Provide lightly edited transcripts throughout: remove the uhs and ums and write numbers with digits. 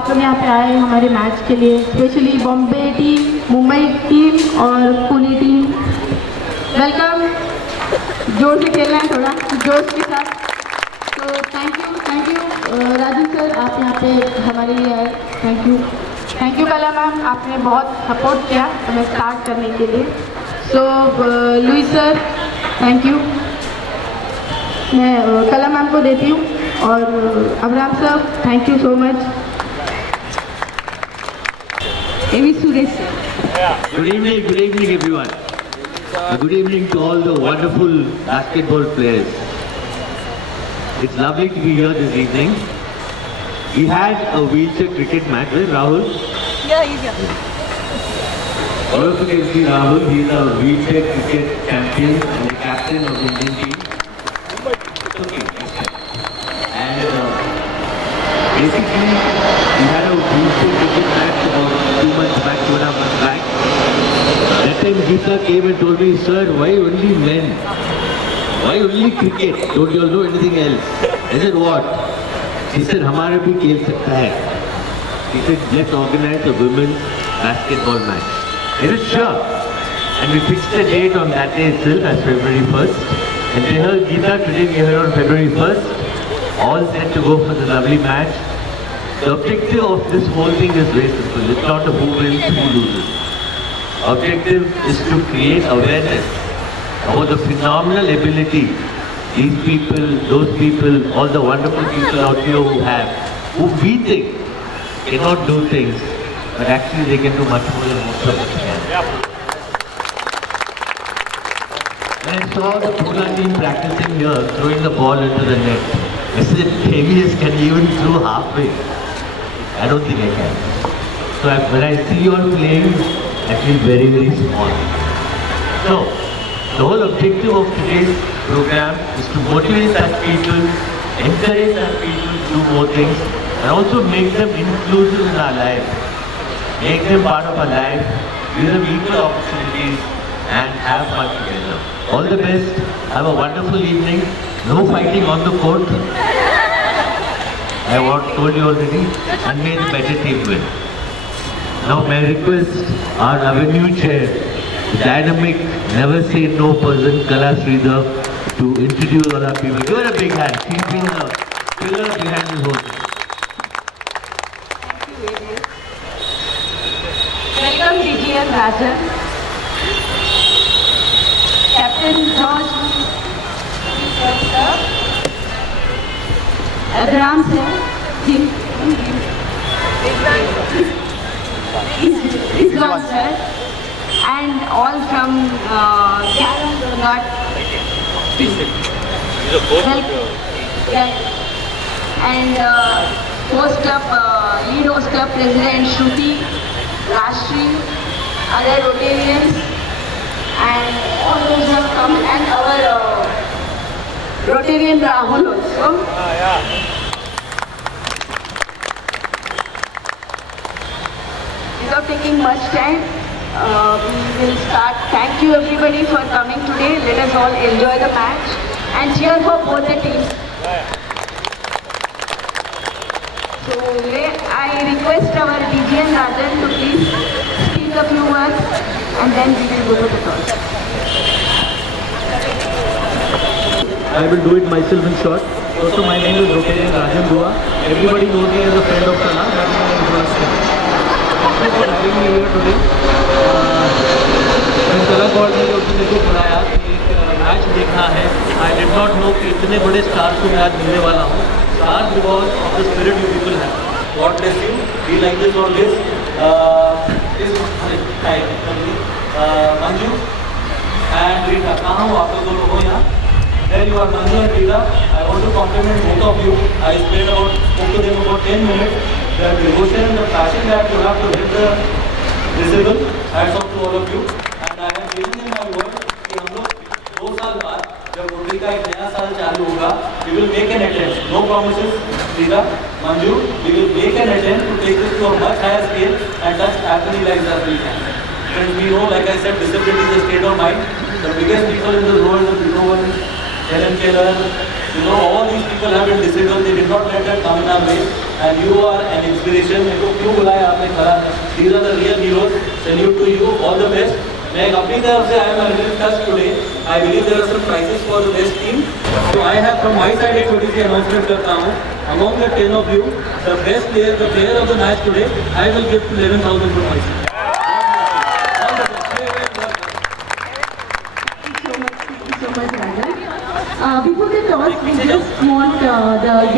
आप लोग यहाँ पे आए हमारे मैच के लिए, specially Bombay team, Mumbai team और पुणे टीम। वेलकम। जोर से खेलना है, थोड़ा जोश के साथ। तो थैंक यू राजू सर, आप यहाँ पे हमारे लिए आए। थैंक यू कला मैम, आपने बहुत सपोर्ट किया हमें स्टार्ट करने के लिए। So Luis sir, thank you. मैं कला मैम को देती हूँ। और Abram sir, thank you so much. A V Suresh sir. Good evening everyone. Good evening to all the wonderful basketball players. It's lovely to be here this evening. We had a wheelchair cricket match with Rahul. Yeah, he's here. All of you can see Rahul. He is a wheelchair cricket champion and the captain of the Indian team. Okay. And basically, we had a wheelchair cricket match about 2 months back, 2.5 months back. That time Geeta came and told me, sir, why only men? Why only cricket? Don't you all know anything else? I said, what? He said, हमारे भी खेल सकता है. He said, let's organize a women's basketball match. I said, sure. And we fixed the date on that day itself as February 1st. And they heard Geeta today, we are here on February 1st. All set to go for the lovely match. The objective of this whole thing is very simple. It's not a who wins, who loses. Objective is to create awareness about the phenomenal ability these people, those people, all the wonderful people out here who we think cannot do things, but actually they can do much more than most of us can. When I saw the Pune team practicing here, throwing the ball into the net, I said, Davies can even throw halfway. I don't think I can. So when I see you all playing, I feel very, very small. So, the whole objective of today's program is to motivate such people, encourage such people to do more things, and also make them inclusive in our life. Make them part of our life, give them equal opportunities, and have fun together. All the best. Have a wonderful evening. No fighting on the court. I told you already. And may the better team win. Now may I request our Avenue Chair, dynamic, never say no person, Kala Sridhar, to introduce all our people. Give her a big hand. She's been a pillar behind this whole thing. Welcome DGN Rajan, Captain George, Abraham sir, Rizwan sir, and all from Not and lead host up President Shruti, Rashri, other Rotarians, and all those who have come, and our Rotarian Rahul also. Without taking much time, we will start. Thank you everybody for coming today. Let us all enjoy the match and cheer for both the teams. So I request our DGN Rajan to please speak a few words and then we will go to the toss. I will do it myself in short. Also, my name is Rotarian Rajan Dua. Everybody knows me as a friend of Kala. That is my introduction. Thank you for having me here today. मैं कला God ने जो मेरे को बुलाया एक match देखना है. I did not know कि इतने बड़े स्टार्स को मैं आज मिलने वाला हूँ. Stars because of the spirit you people have. God bless you. Be like this always. Manju and Rita. कहाँ हो आप लोग दोनों हो यहाँ? There you are, Manju and Rita. I want to compliment both of you. I spoke to them about 10 minutes. The devotion and the passion that you have to hit the visible. Hats off to all of you. And I have given them my word कि हम लोग 2 साल बाद जब rotary का एक नया साल चालू होगा, we will make an attempt. No promises, Rita, Manju. We will make an attempt to take this to a much higher scale and touch as many lives as we can. Friends, we know, like I said, discipline is a state of mind. The biggest people in the world, the Beethoven, Helen Keller, You know, all these people have been disabled. They did not let that come in our way. And you are an inspiration. मेरे को क्यों बुलाया आपने खड़ा? These are the real heroes. Salute to you. All the best. मैं अपनी तरफ से I am a little touched today. I believe there are some prizes for the best team. So I have from my side एक छोटी सी announcement करता हूँ. Among the 10 of you, the best player, the player of the match today, I will give 11,000 from my side. So much, Rajat. Before the toss, we just want the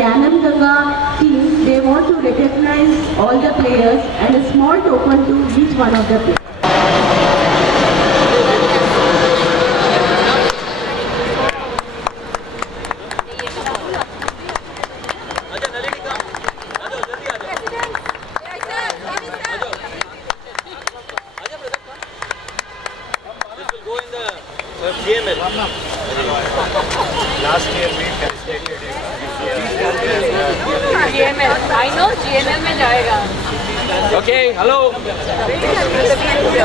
Gyanam Ganga team, they want to recognize all the players and a small token to each one of the players. GML, I know GML में जाएगा. Okay, hello.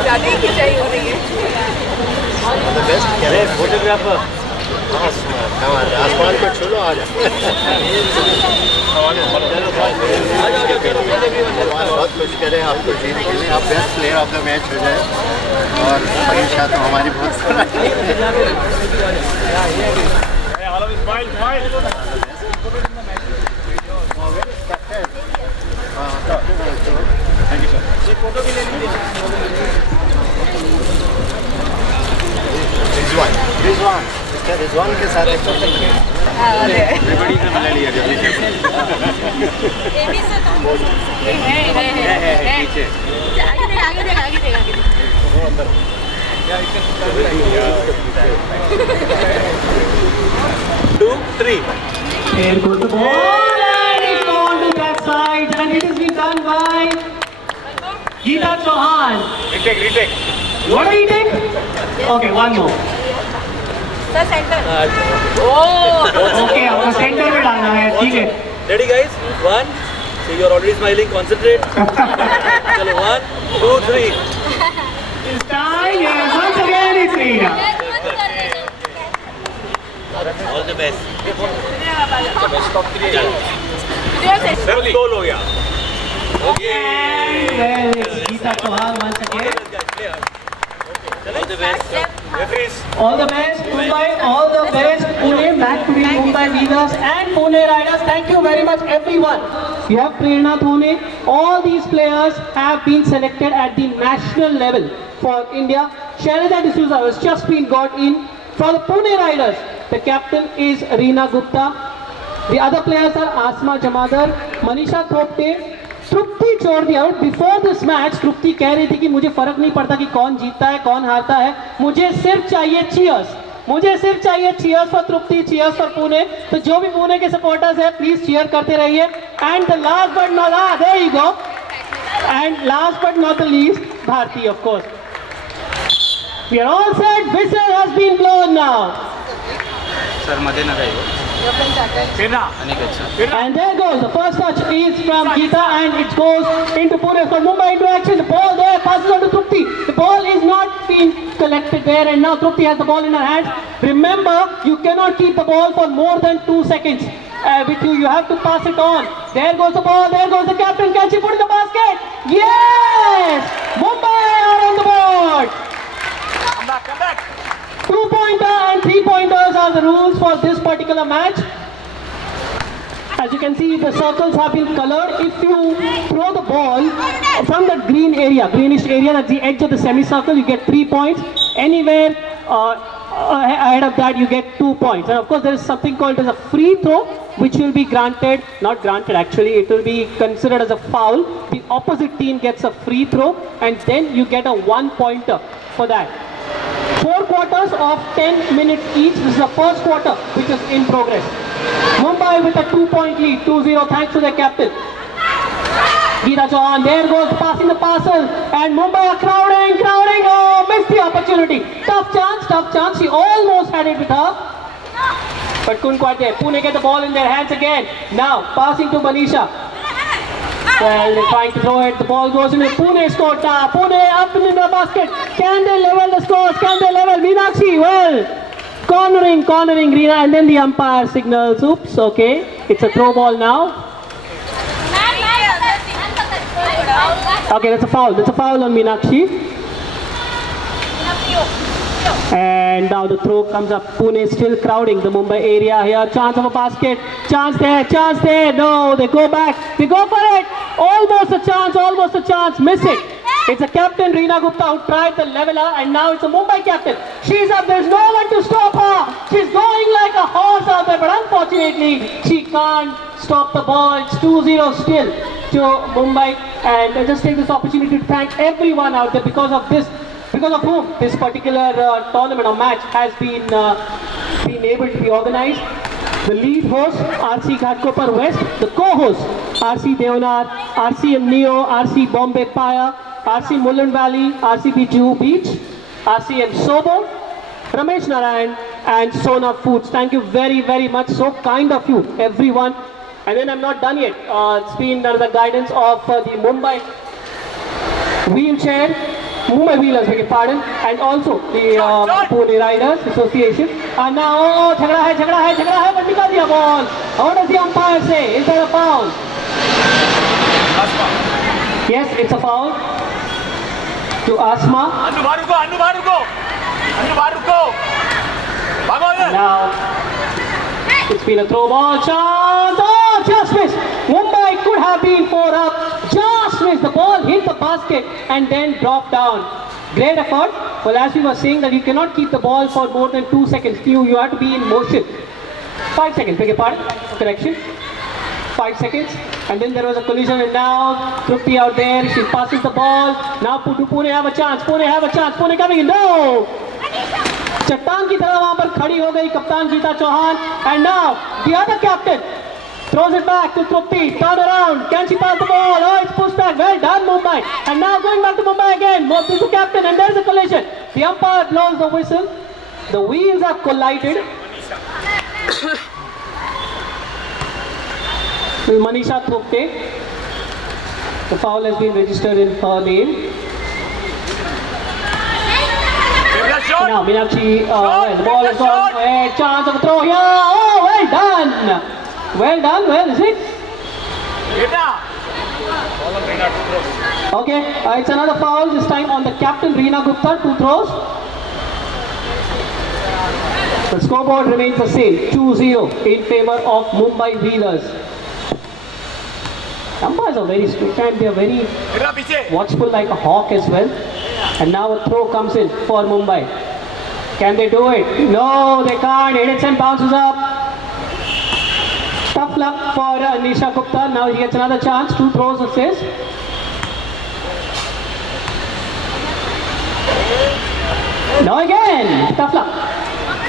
शादी की चाहिए हो रही है. अरे photographer. आसमान को छू लो, आ जाओ। बहुत कुछ करें आपको जीने के लिए, आप best player of the match हो जाए और परीक्षा तो हमारी बहुत रिजवान के साथ एवरीबॉडी से मिला लिया जल्दी से एबी से तो है पीछे आगे दे वो अंदर 2, 3. There goes the ball and it's gone to that side and it has been done by Geeta Chauhan. retake What do you take? Okay, one more. Sir centre. Oh. Okay, आपको centre में डालना है, ठीक है. Ready guys? 1. See, you're already smiling. Concentrate. चलो 1, 2, 3. This time, yes, once again it's Reena. All the best. Sir, गोल हो गया. Okay. Well, it's Geeta Chauhan once again. All the best. All the best, Mumbai, all the best, Pune, back to the Mumbai Leaders and Pune Riders. Thank you very much, everyone. You have Prerna Thone. All these players have been selected at the national level for India. Sharada D'Souza has just been got in. For the Pune Riders, the captain is Reena Gupta. The other players are Asma Jamadar, Manisha Thopte, तृप्ति छोड़ दिया. Before this match तृप्ति कह रही थी कि मुझे फर्क नहीं पड़ता कि कौन जीतता है कौन हारता है, मुझे सिर्फ चाहिए चीयर्स, मुझे सिर्फ चाहिए cheers for Tripti, cheers for Pune. तो जो भी पुणे के सपोर्टर्स हैं प्लीज चीयर करते रहिए. And the last but not there you go and last but not the least Bharti of course. We are all set. Whistle has been blown now. Sir मध्ये ना काही And there goes the first touch is from Geeta and it goes into Pune for Mumbai into action. The ball there passes on to Trupti. The ball is not being collected there and now Trupti has the ball in her hands. Remember, you cannot keep the ball for more than 2 seconds with you. You have to pass it on. There goes the ball. There goes the captain. Can she put in the basket? Yes! Mumbai are on the board. Come back. 2-pointer and 3-pointers are the rules for this particular match. As you can see, the circles have been colored. If you throw the ball from the green area, greenish area, that's the edge of the semicircle, you get 3 points. Anywhere ahead of that, you get 2 points. And of course, there is something called as a free throw, which will be granted, not granted actually, it will be considered as a foul. The opposite team gets a free throw, and then you get a 1-pointer for that. 4 quarters of 10 minutes each. This is the first quarter which is in progress. Mumbai with a 2-point lead, 2-0 thanks to their captain. Geeta Chauhan, there goes passing the parcel and Mumbai are crowding. Oh, missed the opportunity. Tough chance. She almost had it with her. But couldn't quite get. Pune get the ball in their hands again. Now passing to Manisha. Well, they're trying to throw it. The ball goes in. Pune scored. Pune up in the basket. Can they level the scores? Can they level? Meenakshi, well, Cornering, Reena, and then the umpire signals, oops, okay, it's a throw ball now. Okay, that's a foul on Meenakshi. And now the throw comes up. Pune is still crowding the Mumbai area here. Chance of a basket. Chance there. No, they go back. They go for it. Almost a chance. Miss it. It's a captain, Reena Gupta, who tried the leveler, and now it's a Mumbai captain. She's up. There's no one to stop her. She's going like a horse out there, but unfortunately, she can't stop the ball. It's 2-0 still to Mumbai. And I just take this opportunity to thank everyone out there because of whom this particular tournament or match has been able to be organized. The lead host, RC Ghatkopar West. The co-host, RC Deonar, RCM Neo, RC Bombay Paya, RC Mulund Valley, RCB Juhu Beach, RCM Sobo, Ramesh Narayan and Sona Foods. Thank you very, very much. So kind of you, everyone. And then I'm not done yet. It's been under the guidance of the Mumbai Wheelers, beg your pardon, and also the Pune Riders Association. And now, jhagda hai, but nikal diya ball. How does the umpire say? Is there a foul? Yes, it's a foul to Asma. Now, it's been a throw ball chance. Oh, just missed. Mumbai could have been 4 up. Just missed. The ball hit the basket and then dropped down. Great effort. Well, as we were saying that you cannot keep the ball for more than 2 seconds. You have to be in motion. 5 seconds. Beg your pardon. Correction. 5 seconds. And then there was a collision, and now Trupti out there. She passes the ball. Now Pune have a chance. Pune coming in. No. चट्टान की तरह वहां पर खड़ी हो गई कप्तान Gita Chauhan. And now the other captain throws it back to Trupti. Turn around. Can she pass the ball? Oh, it's pushed back. Well done, Mumbai. And now going back to Mumbai again. This is the captain, and there's a collision. The umpire blows the whistle. The wheels have collided. Manisha Thupte. The foul has been registered in her name. Now Meenakshi, the ball is gone. A chance of a throw here. Oh, well done. Well, is it? Okay, it's another foul, this time on the captain, Reena Gupta, 2 throws. The scoreboard remains the same, 2-0 in favor of Mumbai Wheelers. Umpires are very strict and they are very watchful like a hawk as well. And now a throw comes in for Mumbai. Can they do it? No, they can't. Edison bounces up. Tough luck for Nisha Gupta. Now he gets another chance. 2 throws assist. Now again. Tough luck.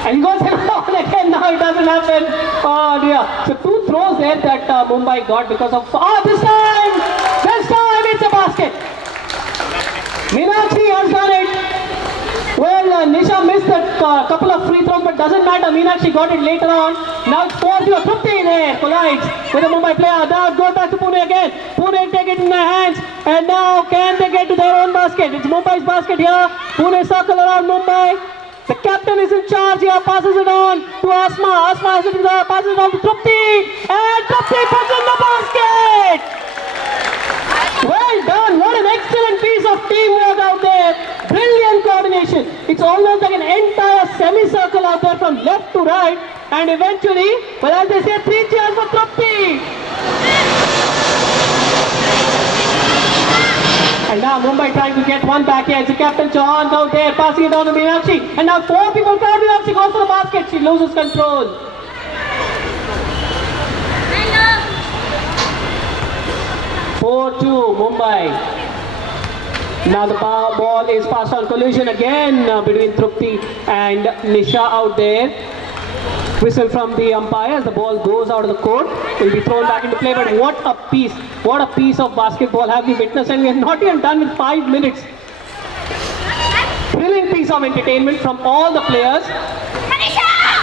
And he goes on again. Now it doesn't happen. Oh dear. So 2 throws there that Mumbai got because of... Oh, this time it's a basket. Meenakshi has done it. Well, Nisha missed a couple of free throws, but doesn't matter. Meenakshi got it later on. Now it's 4-0. Trupti there collides with a Mumbai player. Now goes back to Pune again. Pune take it in their hands. And now can they get to their own basket? It's Mumbai's basket here. Pune circle around Mumbai. The captain is in charge here. Passes it on to Asma. Asma has it in there. Passes it on to Trupti. And Trupti puts in the basket. Well done. What an excellent piece of teamwork out there. Brilliant coordination. It's almost like an entire semicircle out there from left to right. And eventually, well, as they say, 3 cheers for Trupti. And now Mumbai trying to get one back here. It's the captain Chauhan out there passing it down to Meenakshi. And now 4 people crowd. Meenakshi goes for the basket. She loses control. 4-2 Mumbai. Now the ball is passed on. Collision again between Trupti and Nisha out there. Whistle from the umpire as the ball goes out of the court. Will be thrown back into play. But what a piece of basketball have we witnessed, and we are not even done with 5 minutes. Thrilling piece of entertainment from all the players.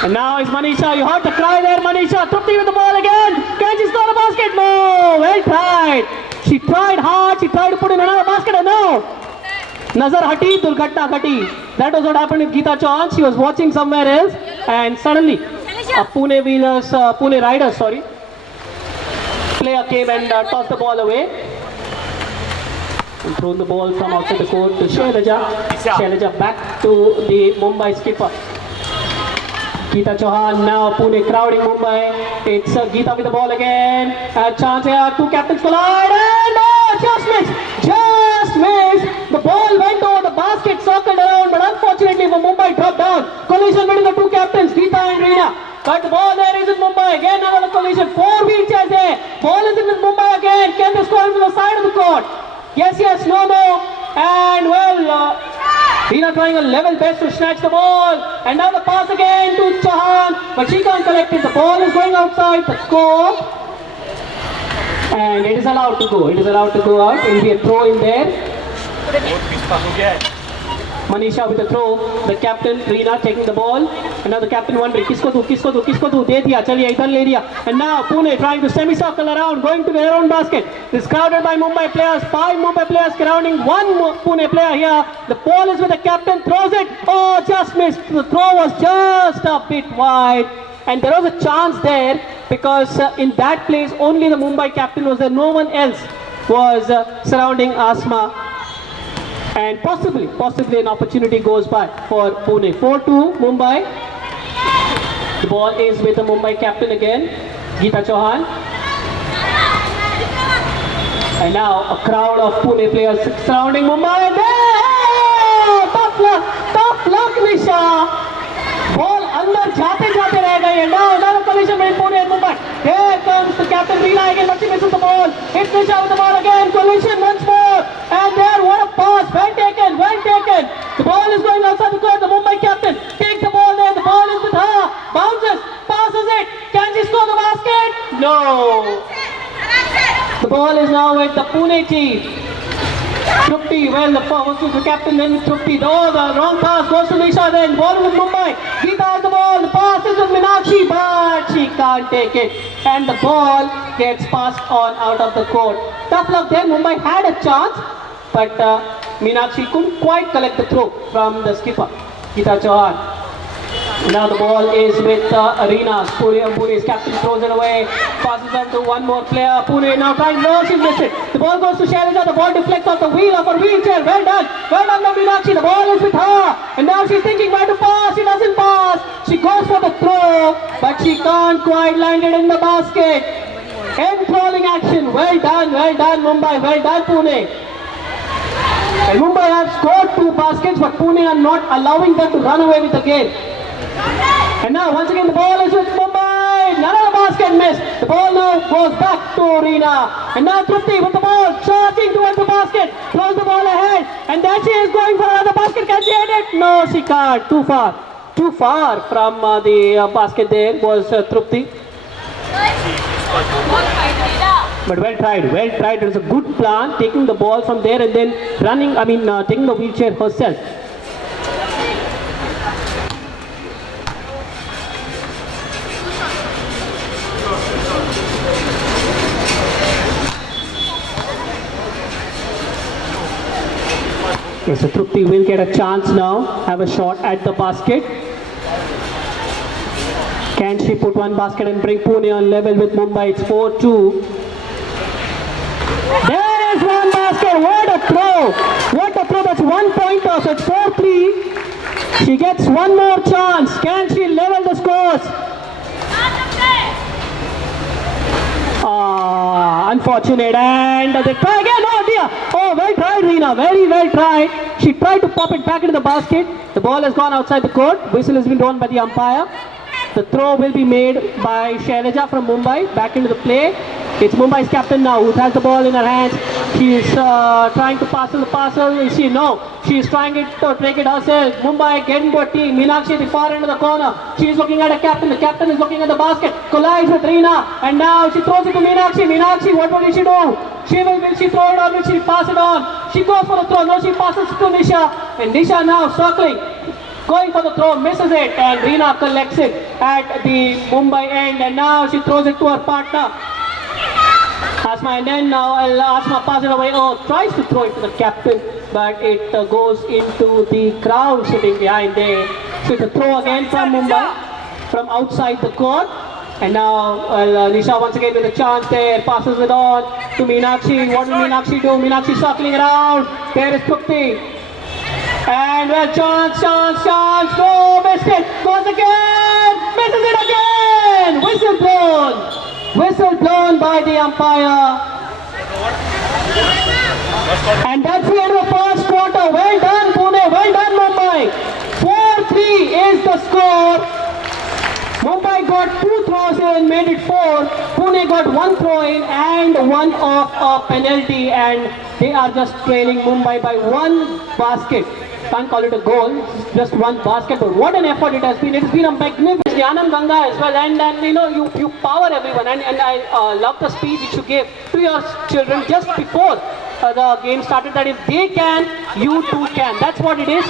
And now it's Manisha. You heard the cry there, Manisha. Trupti with the ball again. Can she score a basket? No. Well tried. She tried hard. She tried to put in another basket, and no. Nazar hati, durghatna ghati. That was what happened with Geeta Chauhan. She was watching somewhere else. and suddenly Pune Riders, player came and tossed the ball away. And thrown the ball from outside the court to Shailaja. Shailaja back to the Mumbai skipper. Geeta Chauhan now, Pune crowding Mumbai. It's Geeta with the ball again. A chance here, two captains collide and just missed. The ball went over the basket, circled around, but unfortunately for Mumbai dropped down. Collision between the two captains, Geeta and Reena. But the ball there is in Mumbai. Again another collision. 4 wheelchairs there. Ball is in Mumbai again. Can they score to the side of the court? Yes, no. And well, Reena trying a level best to snatch the ball. And now the pass again to Chauhan. But she can't collect it. The ball is going outside the court. And it is allowed to go. It is allowed to go out. It will be a throw in there. Manisha with the throw. The captain, Reena, taking the ball. And now the captain wondering, kisko do, de diya, chaliye, idhar le liya. And now Pune trying to semicircle around, going to their own basket. It's crowded by Mumbai players. 5 Mumbai players surrounding 1 Pune player here. The ball is with the captain, throws it. Oh, just missed. The throw was just a bit wide. And there was a chance there because in that place only the Mumbai captain was there. No one else was surrounding Asma. And possibly an opportunity goes by for Pune. 4-2 Mumbai. The ball is with the Mumbai captain again, Geeta Chauhan. And now a crowd of Pune players surrounding Mumbai. Tough luck, Nisha. Ball under jate reh gayi. And now another collision between Pune and Mumbai. Here comes the captain Reena again, but she misses the ball. It's Nisha with the ball again. Collision once more. And there, what a pass. Well taken. The ball is going outside the court. The Mumbai captain takes the ball there. The ball is with her. Bounces, passes it. Can she score the basket? No. The ball is now with the Pune team. Trupti, well, the first was the captain, then Trupti. Oh, the wrong pass goes to Nisha then. Ball with Mumbai. Geeta has the ball. The pass is with Meenakshi, but she can't take it. And the ball gets passed on out of the court. Tough luck there. Mumbai had a chance, but Meenakshi couldn't quite collect the throw from the skipper, Geeta Chauhan. Now the ball is with Reena. Pune's captain throws it away. Passes on to one more player. Pune now trying. No, she's missed it. The ball goes to Shailaja. The ball deflects off the wheel of her wheelchair. Well done now Meenakshi. The ball is with her. And now she's thinking where to pass. She doesn't pass. She goes for the throw, but she can't quite land it in the basket. Enthralling action. Well done Mumbai. Well done Pune. And Mumbai have scored 2 baskets, but Pune are not allowing them to run away with the game. And now once again the ball is with Mumbai. Another basket missed. The ball now goes back to Reena. And now Trupti with the ball, charging towards the basket. Throws the ball ahead. And there she is going for another basket. Can she hit it? No, she can't. Too far from the basket there was Trupti. But well tried. It was a good plan, taking the ball from there and then taking the wheelchair herself. Yes, so Trupti will get a chance now, have a shot at the basket. Can she put one basket and bring Pune on level with Mumbai? It's 4-2. There is one basket. What a throw. That's 1 pointer. So it's 4-3. She gets one more chance. Can she level the scores? Unfortunate. And they try again. Oh dear. Oh, well tried Reena. Very well tried. She tried to pop it back into the basket. The ball has gone outside the court. Whistle has been drawn by the umpire. The throw will be made by Shailaja from Mumbai back into the play. It's Mumbai's captain now who has the ball in her hands. She is trying to parcel the parcel. Is she? No. She is trying to take it herself. Mumbai getting to a team. Meenakshi at the far end of the corner. She is looking at a captain. The captain is looking at the basket. Collides with Reena. And now she throws it to Meenakshi. Meenakshi, what will she do? Will she throw it or will she pass it on? She goes for the throw. No, she passes to Nisha. And Nisha now circling. Going for the throw, misses it, and Reena collects it at the Mumbai end, and now she throws it to her partner, Asma, and then now Asma passes it away. Oh, tries to throw it to the captain, but it goes into the crowd sitting behind there. So it's a throw again from Mumbai. from outside the court. And now Nisha once again with a chance there, passes it on to Meenakshi. What will Meenakshi do? Meenakshi circling around. There is Trupti. And well, chance, no, missed it. Goes again, misses it again. Whistle blown by the umpire. And that's the end of the first quarter. Well done, Pune. Well done, Mumbai. 4-3 is the score. Mumbai got 2 throws in, made it 4. Pune got 1 throw in and 1 off a penalty, and they are just trailing Mumbai by 1 basket. Can't call it a goal, just 1 basket, but what an effort it has been. It has been a magnificent Anand Ganga as well, and you know, you power everyone, and I love the speech which you gave to your children just before the game started, that if they can, you too can. That's what it is.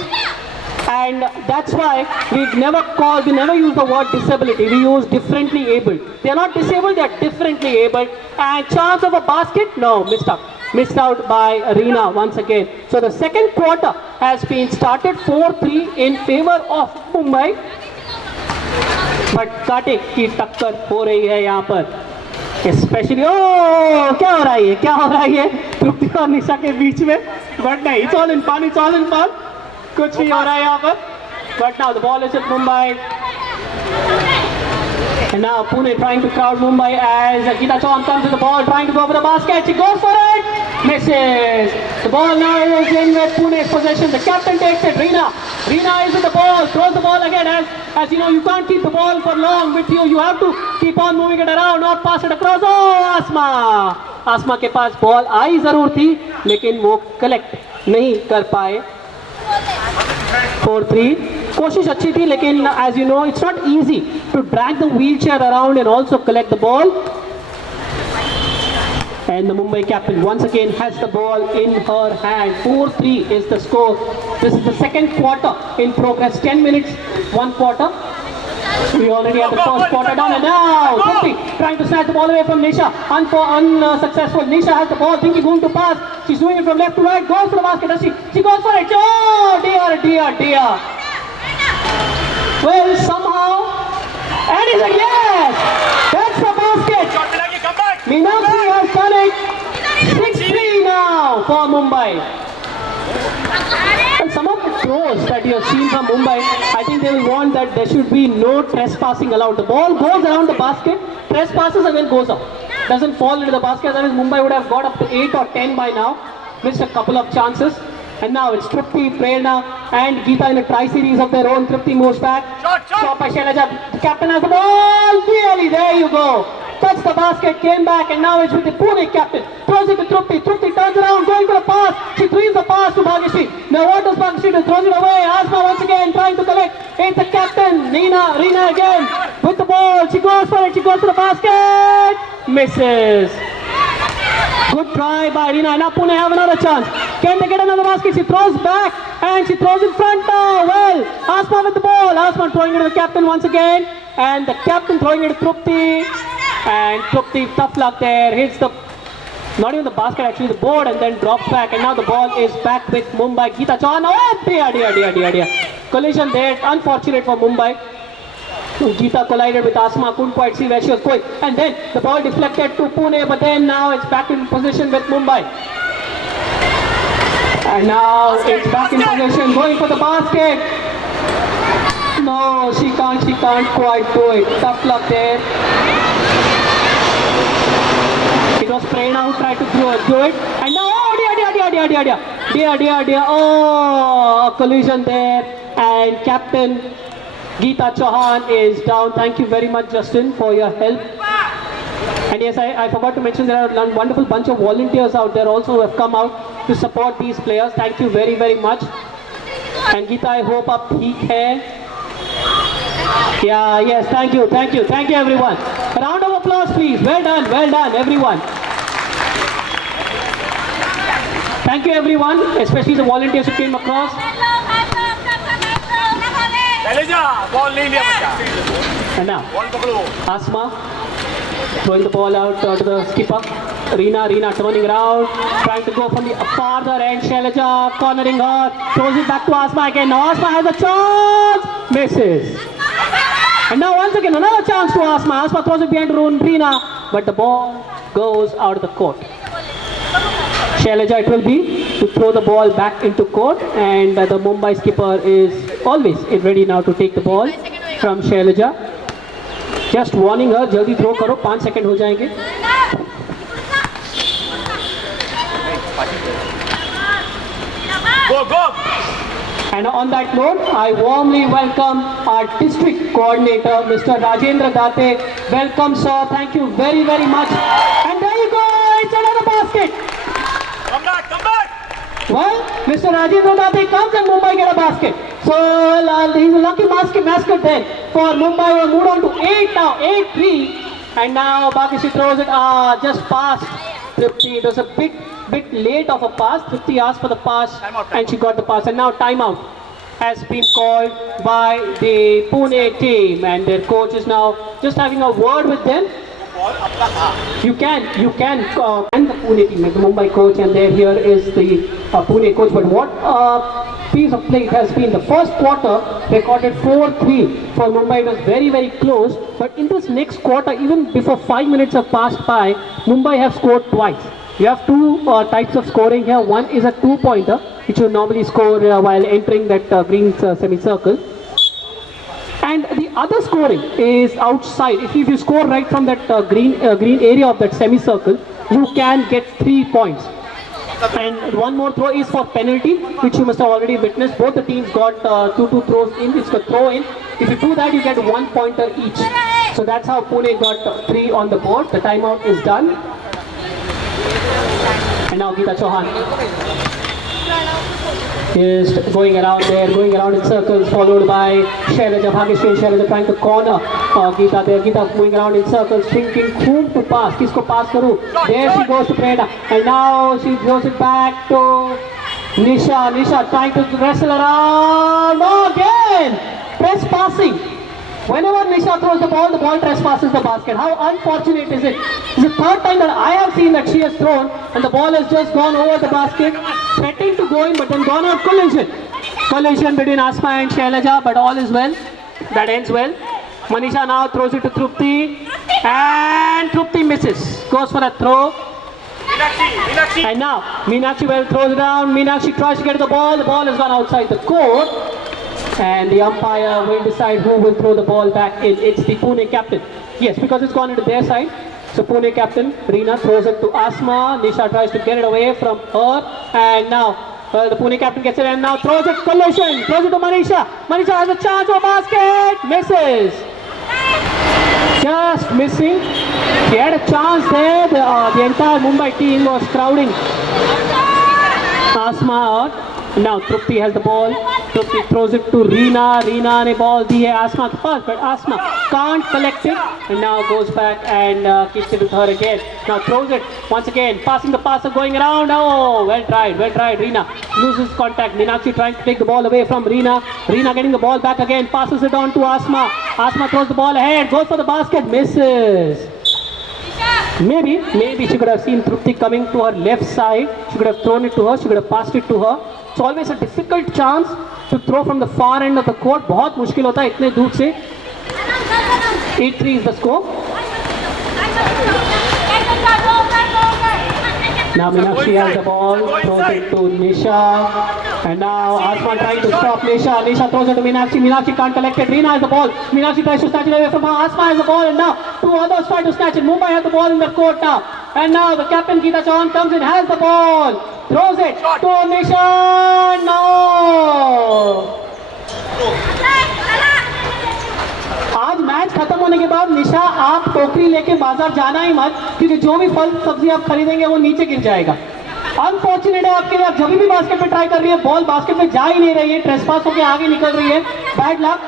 And that's why we never use the word disability. We use differently abled. They are not disabled, they are differently abled. And chance of a basket? No, missed out by Reena once again. So the second quarter has been started 4-3 in favor of Mumbai. But काटे की टक्कर हो रही है यहाँ पर. Especially, क्या हो रहा है तृप्ति और निशा के बीच में? But नहीं, it's all in fun. कुछ नहीं हो रहा है यहाँ पर. But now the ball is at Mumbai. And now Pune trying to crowd Mumbai as Geeta Chauhan comes with the ball, trying to go for the basket. She goes for it. Misses. The ball now is in with Pune's possession. The captain takes it. Reena is with the ball. Throws the ball again. As you know, you can't keep the ball for long with you. You have to keep on moving it around, not pass it across. Oh, Asma के पास ball आई जरूर थी, लेकिन वो collect नहीं कर पाए. 4-3. कोशिश अच्छी थी, लेकिन as you know, it's not easy to drag the wheelchair around and also collect the ball. And the Mumbai captain once again has the ball in her hand. 4-3 is the score. This is the second quarter in progress. 10 minutes, 1 quarter. We already have the first quarter done, and now Trupti trying to snatch the ball away from Nisha. Unsuccessful. Nisha has the ball, thinking going to pass. She's doing it from left to right. Goes for the basket. Does she? She goes for it. Oh dear. Well, somehow, and he's like, yes, that's the basket. Meenakshi has done it. 6-3 now for Mumbai. And some of the throws that you have seen from Mumbai, I think they will want that there should be no trespassing allowed. The ball goes around the basket, trespasses and then goes up. Doesn't fall into the basket, otherwise Mumbai would have got up to 8 or 10 by now. Missed a couple of chances. And now it's Trupti, Prerna and Geeta in a tri-series of their own. Trupti moves back. Shot by Shailaja. The captain has the ball. Really, there you go. Touched the basket, came back, and now it's with the Pune captain. Throws it to Trupti. Trupti turns around, going for the pass. She throws the pass to Bhagyashree. Now what does Bhagyashree do? Throws it away. Asma once again trying to collect. It's the captain, Reena again with the ball. She goes for it. She goes for the basket. Misses. Good try by Reena. Now Pune have another chance. Can they get another basket? She throws back and she throws in front now. Well, Asma with the ball. Asma throwing it to the captain once again. And the captain throwing it to Trupti. And Trupti, tough luck there. Hits the, not even the basket actually, the board, and then drops back. And now the ball is back with Mumbai. Geeta Chauhan. Oh dear. Collision there. Unfortunate for Mumbai. Geeta collided with Asma, couldn't quite see where she was going. And then the ball deflected to Pune, but then now it's back in position with Mumbai. And now it's back in position, going for the basket. No, she can't quite do it. Tough luck there. It was Prerna who tried to do it. And now, oh dear. Oh, a collision there. And Captain Geeta Chauhan is down. Thank you very much, Justin, for your help. And yes, I forgot to mention there are a wonderful bunch of volunteers out there also who have come out to support these players. Thank you very, very much. And Geeta, I hope aap theek hai. Yeah, yes, thank you everyone. A round of applause, please. Well done, everyone. Thank you everyone, especially the volunteers who came across. And now, Asma throwing the ball out to the skipper. Reena turning around, trying to go from the farther end. Shailaja cornering her, throws it back to Asma again. Now Asma has a chance, misses. And now once again another chance to Asma. Asma throws it behind Rina, but the ball goes out of the court. Shailaja it will be to throw the ball back into court, and the Mumbai skipper is always ready now to take the ball from Shailaja. Just warning her, जल्दी throw करो, 5 second हो जाएंगे. And on that note, I warmly welcome our district coordinator, Mr. Rajendra Date. Welcome, sir. Thank you very, very much. And there you go. It's another basket. Come back. Well, Mr. Rajendra Date comes and Mumbai get a basket. So he's a lucky basket then for Mumbai. We'll move on to 8 now. 8-3. And now Bakishi throws it. Just past Tripti. It was a bit late of a pass. Tripti asked for the pass and she got the pass. And now timeout has been called by the Pune team, and their coach is now just having a word with them. You can and the Pune team, like the Mumbai coach, and there here is the Pune coach. But what piece of play it has been. The first quarter recorded 4-3 for Mumbai. It was very, very close. But in this next quarter, even before 5 minutes have passed by, Mumbai have scored twice. You have two types of scoring here. One is a 2-pointer, which you normally score while entering that green semicircle. And the other scoring is outside. If you score right from that green area of that semicircle, you can get 3 points. And one more throw is for penalty, which you must have already witnessed. Both the teams got 2 throws in. It's a throw in. If you do that, you get 1 pointer each. So that's how Pune got 3 on the board. The timeout is done. And now Geeta Chauhan is going around in circles, followed by Shailaja Bhageshwari. Shailaja trying to corner Geeta there. Geeta going around in circles, thinking whom to pass. Kisko pass karu? There she goes to Prerna. And now she throws it back to Nisha. Nisha trying to wrestle around. Oh, again! Press passing. Whenever Nisha throws the ball trespasses the basket. How unfortunate is it? It's the third time that I have seen that she has thrown and the ball has just gone over the basket, threatening to go in, but then gone out. Collision between Asma and Shailaja, but all is well. That ends well. Manisha now throws it to Trupti, and Trupti misses. Goes for a throw. And now Meenakshi well throws it down. Meenakshi tries to get the ball. The ball has gone outside the court. And the umpire will decide who will throw the ball back in. It's the Pune captain. Yes, because it's gone into their side. So Pune captain, Rina, throws it to Asma. Nisha tries to get it away from her. And now the Pune captain gets it and now throws it. Collision. Throws it to Manisha. Manisha has a chance for a basket. Misses. Just missing. She had a chance there. The entire Mumbai team was crowding Asma out. Now Trupti has the ball. Trupti throws it to Rina. Rina ne ball di hai Asma ke paas, but Asma can't collect it. And now goes back and keeps it with her again. Now throws it once again. Passing the passer going around. Oh, well tried. Rina loses contact. Meenakshi trying to take the ball away from Rina. Rina getting the ball back again. Passes it on to Asma. Asma throws the ball ahead. Goes for the basket. Misses. Maybe she could have seen Trupti coming to her left side. She could have thrown it to her. She could have passed it to her. It's always a difficult chance to throw from the far end of the court. बहुत मुश्किल होता है इतने दूर से. 8-3 is the score. Now Meenakshi has the ball, throws it to Nisha. And now Asma trying to stop Nisha. Nisha throws it to Meenakshi. Meenakshi can't collect it. Rina has the ball. Meenakshi tries to snatch it away from her. Asma has the ball, and now 2 others try to snatch it. Mumbai has the ball in the court now. And now the captain Geeta Chauhan comes in, has the ball. Throws it to Nisha. No! आज match खत्म होने के बाद निशा आप टोकरी लेके बाजार जाना ही मत, क्योंकि जो भी फल सब्जी आप खरीदेंगे वो नीचे गिर जाएगा. अनफॉर्चुनेट है आपके लिए. आप जब भी बास्केट में ट्राई कर रही है, बॉल बास्केट में जा ही नहीं रही है, ट्रेसपास होके आगे निकल रही है. Bad luck.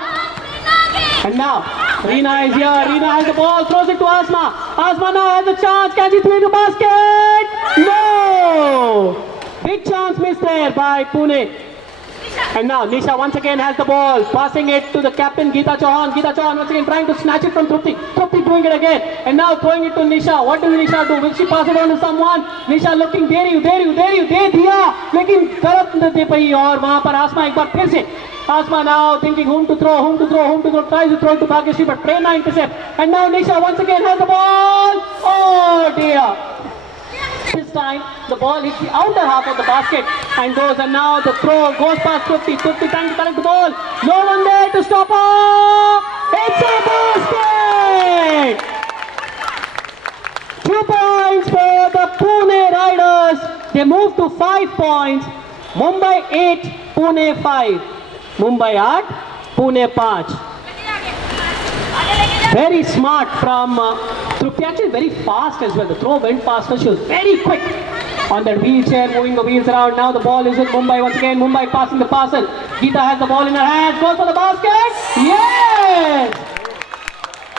And now Rina is here. Rina has the ball, throws it to Asma. Asma now has a chance. Can she throw the basket? No! Big chance missed there by Pune. And now Nisha once again has the ball, passing it to the captain Geeta Chauhan. Geeta Chauhan once again trying to snatch it from Trupti. Trupti doing it again. And now throwing it to Nisha. What does Nisha do? Will she pass it on to someone? Nisha looking, दे दिया, लेकिन गलत दे पाई. और वहां पर आसमा एक बार फिर से Asma now thinking whom to throw, whom to throw, whom to throw. Tries to throw to Bhagyashree, but Prerna intercept. And now Nisha once again has the ball. Oh dear. This time the ball hits the outer half of the basket and goes, and now the throw goes past 50. 50 trying to collect the ball. No one there to stop her. It's a basket. 2 points for the Pune Riders. They move to 5 points. Mumbai 8, Pune 5. Mumbai 8, Pune 5. Very smart from Trupti, actually very fast as well. The throw went faster. She was very quick on that wheelchair, moving the wheels around. Now the ball is with Mumbai once again. Mumbai passing the parcel. Geeta has the ball in her hands. Goes for the basket. Yes!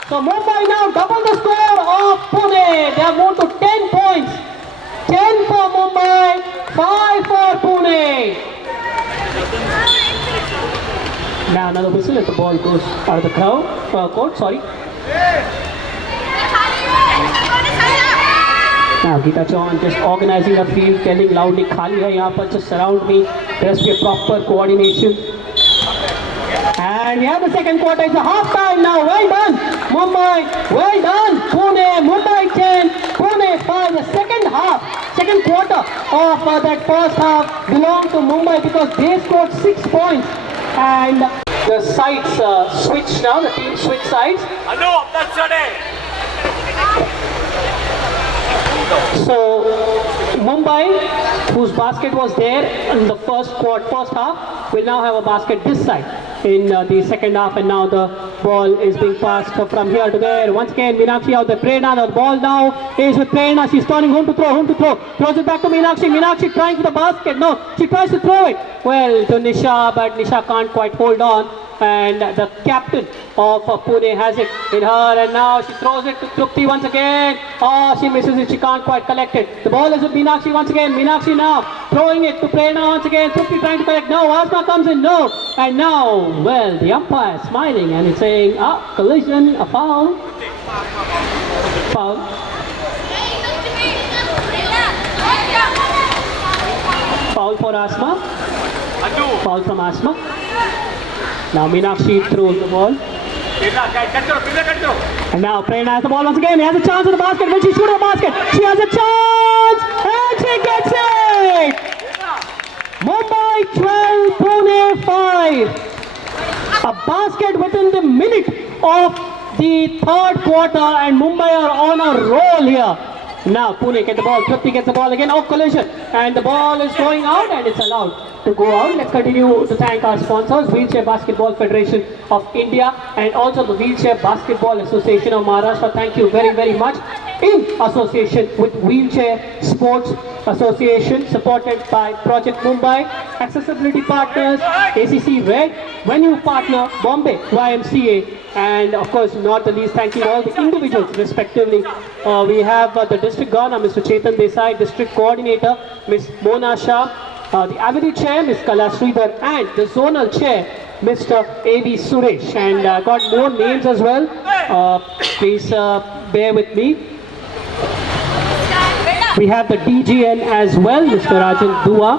So Mumbai now double the score of Pune. They have moved to 10 points. 10 for Mumbai, 5 for Pune. Now another whistle if the ball goes out of the court, sorry. Now Geeta Chauhan just organizing her field, telling loudly, Khali hai yahan par, just surround me. There has to be a proper coordination. And we have the second quarter. It's a half time now. Well done, Mumbai. Well done, Pune. Mumbai 10, Pune 5. The second quarter of that first half belonged to Mumbai because they scored 6 points. And the sides switch now. The team switch sides. So Mumbai, whose basket was there in the first half, will now have a basket this side in the second half, and now the ball is being passed from here to there. Once again, Meenakshi out there. Prerna, the ball now is with Prerna. She's turning whom to throw. Throws it back to Meenakshi. Meenakshi trying for the basket. No, she tries to throw it. Well, to Nisha, but Nisha can't quite hold on. And the captain of Pune has it in her, and now she throws it to Trupti once again. Oh, she misses it. She can't quite collect it. The ball is with Meenakshi once again. Meenakshi now throwing it to Prerna once again. Trupti trying to collect. No, Asma comes in. No. And now, well, the umpire smiling and it's saying, collision, a foul. Foul. Foul for Asma. Foul from Asma. Now Meenakshi throws the ball. And now Prerna has the ball once again. He has a chance at the basket. Will she shoot at the basket? She has a chance! And she gets it! Mumbai 12, Pune 5. A basket within the minute of the third quarter, and Mumbai are on a roll here. Now Pune gets the ball. Trupti gets the ball again. Oh, collision. And the ball is going out, and it's allowed to go out. Let's continue to thank our sponsors, Wheelchair Basketball Federation of India and also the Wheelchair Basketball Association of Maharashtra. Thank you very, very much. In association with Wheelchair Sports Association, supported by Project Mumbai, accessibility partners, ACC Red, venue partner, Bombay YMCA, and of course, not the least, thank you all the individuals respectively. We have the District Governor, Mr. Chetan Desai, District Coordinator, Ms. Mona Shah, the Avenue Chair, Ms. Kala Sridhar, and the Zonal Chair, Mr. A.B. Suresh. And I got more names as well. Please bear with me. We have the DGN as well, Mr. Rajan Dua.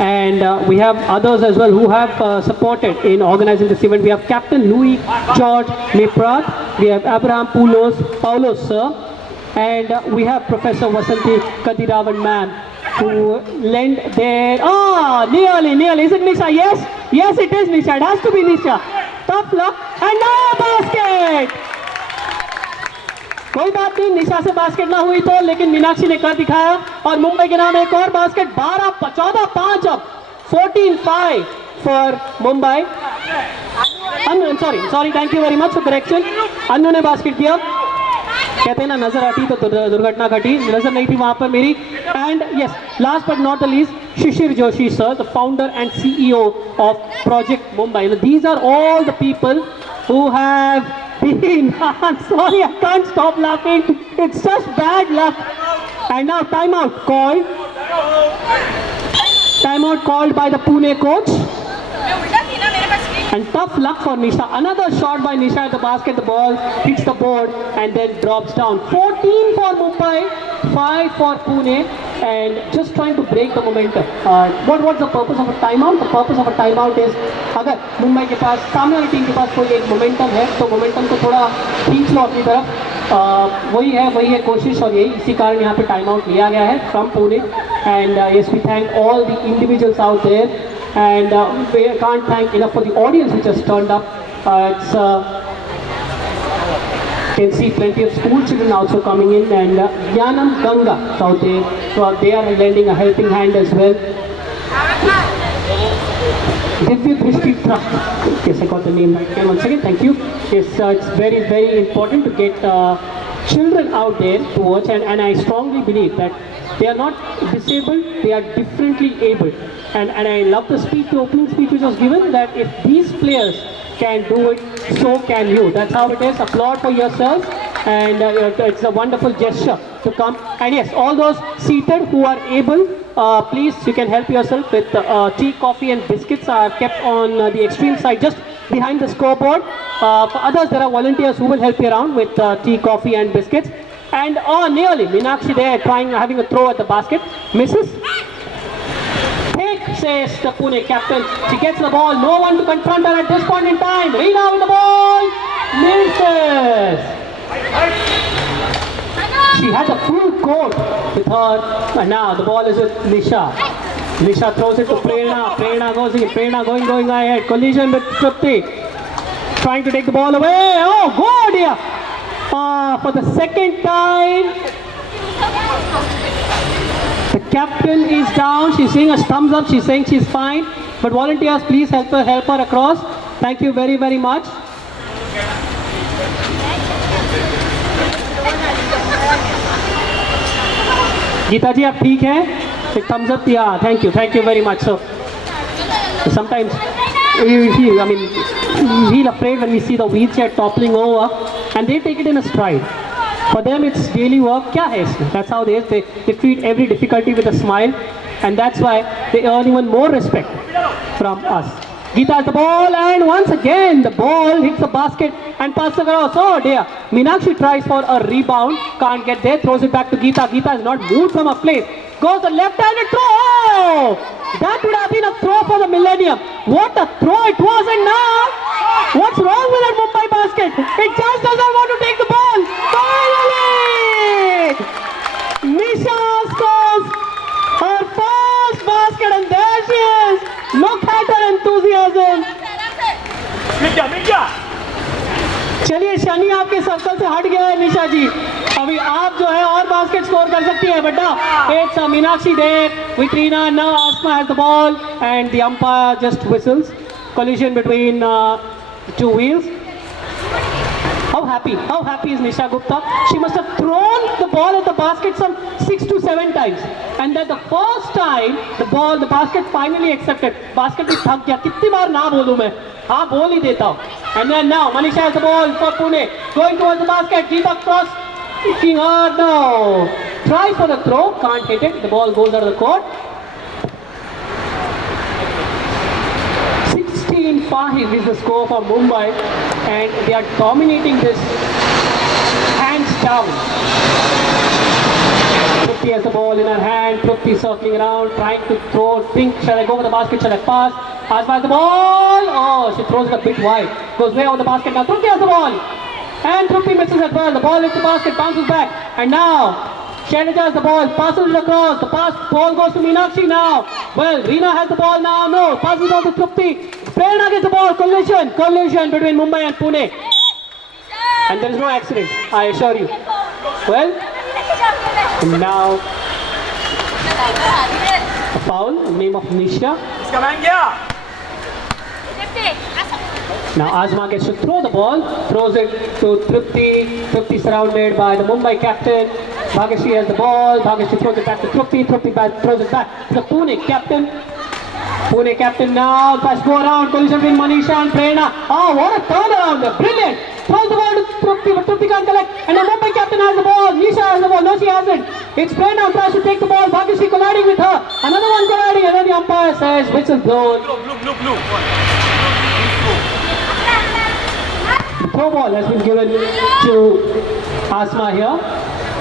And we have others as well who have supported in organizing this event. We have Captain Louis George Miprat. We have Abraham Paulos sir. And we have Professor Vasanti Kadiravan ma'am, who lend their... nearly. Is it Nisha? Yes, it is Nisha. It has to be Nisha. Tough luck. And now a basket! कोई बात नहीं, निशा से basket ना हुई तो, लेकिन मीनाक्षी ने कर दिखाया और मुंबई के नाम एक और बास्केट. 14-5 अब 14-5 for Mumbai. Annu, sorry, thank you very much for correction. Annu ने बास्केट किया. कहते हैं ना, नजर हटी तो दुर्घटना घटी. नजर नहीं थी वहां पर मेरी. And yes, last but not the least, Shishir Joshi sir, the founder and CEO of Project Mumbai. Now, these are all the people who have been... I'm sorry, I can't stop laughing. It's such bad luck. And now timeout called. Timeout called by the Pune coach. And tough luck for Nisha. Another shot by Nisha at the basket. The ball hits the board and then drops down. 14 for Mumbai, 5 for Pune, and just trying to break the momentum. What's the purpose of a timeout? The purpose of a timeout is अगर मुंबई के पास सामने वाली team के पास कोई एक momentum है तो momentum को थोड़ा खींच लो अपनी तरफ. वही है कोशिश, और यही इसी कारण यहाँ पे टाइम आउट लिया गया है from Pune. And yes, we thank all the individuals out there, and we can't thank enough for the audience which has turned up. Can see plenty of school children also coming in, and Jnanam Ganga is out there, so they are lending a helping hand as well. Divya Drishti Trust, yes, I got the name right. And once again, thank you. Yes, it's very, very important to get children out there to watch, and I strongly believe that they are not disabled, they are differently abled. And I love the speech, the opening speech which was given, that if these players can do it, so can you. That's how it is. Applaud for yourselves, and it's a wonderful gesture to come. And yes, all those seated who are able, please, you can help yourself with tea, coffee and biscuits are kept on the extreme side, just behind the scoreboard. For others, there are volunteers who will help you around with tea, coffee and biscuits. And nearly, Meenakshi there having a throw at the basket, misses. Take, says the Pune captain. She gets the ball, no one to confront her at this point in time. Reena with the ball, misses. She has a full court with her, and now the ball is with Nisha. Nisha throws it to Prerna. Prerna goes in. Prerna going ahead. Collision with Trupti. Trying to take the ball away. Oh, good dear. For the second time, the captain is down. She's seeing a thumbs up. She's saying she's fine. But volunteers, please help her across. Thank you very, very much. Geeta ji, आप ठीक हैं? एक thumbs up, yeah. Thank you very much. So sometimes we feel afraid when we see the wheelchair toppling over, and they take it in a stride. For them, it's daily work. Kya hai isme? That's how they treat every difficulty with a smile, and that's why they earn even more respect from us. Geeta has the ball, and once again the ball hits the basket and passes across. Oh dear. Meenakshi tries for a rebound, can't get there, throws it back to Geeta. Geeta has not moved from her place. Goes the left-handed throw. Oh! That would have been a throw for the Millennium. What a throw it was, and now what's wrong with that Mumbai basket? It just doesn't want to take the ball. Finally! Nisha scores her first basket, and there she is. Look at her enthusiasm. चलिए, शनि आपके circle से हट गया है निशा जी. अभी आप जो है और बास्केट स्कोर कर सकती है बेटा. It's Meenakshi there with Reena. Now Asma has the ball, and the umpire just whistles. Collision between two wheels. How happy is Nisha Gupta? She must have thrown the ball at the basket some 6 to 7 times, and that the first time the basket finally accepted. Basket भी थक गया. कितनी बार ना बोलूं मैं? हाँ, बोल ही देता हूँ. And then now Manisha has the ball for Pune, going towards the basket. Geeta cross, kicking hard now. Tries for the throw, can't hit it. The ball goes out of the court. 16-5 is the score for Mumbai, and they are dominating this hands down. Trupti has the ball in her hand. Trupti circling around, trying to throw. Think, shall I go for the basket? Shall I pass? Asma has the ball. Oh, she throws it a bit wide. Goes way over the basket now. Trupti has the ball. And Trupti misses as well. The ball hits the basket, bounces back. And now Shailaja has the ball, passes it across. The ball goes to Meenakshi now. Well, Reena has the ball now. No, passes on to Trupti. Prerna gets the ball. Collision between Mumbai and Pune. And there is no accident, I assure you. Well, now a foul in the name of Nisha. Now Asma gets to throw the ball, throws it to Trupti. Trupti surrounded by the Mumbai captain. Bhagyashree has the ball. Bhagyashree throws it back to Trupti. Trupti throws it back to the Pune captain. Pune captain now. Pass go around. Collision between Manisha and Prerna. Oh, what a turnaround there. Brilliant. Throws the ball to Trupti, but Trupti can't collect. And the Mumbai captain has the ball. Nisha has the ball. No, she hasn't. It's Prerna who tries to take the ball. Bhagyashree colliding with her. Another one colliding. And then the umpire says, whistle blown. Blue. The throw ball has been given to Asma here.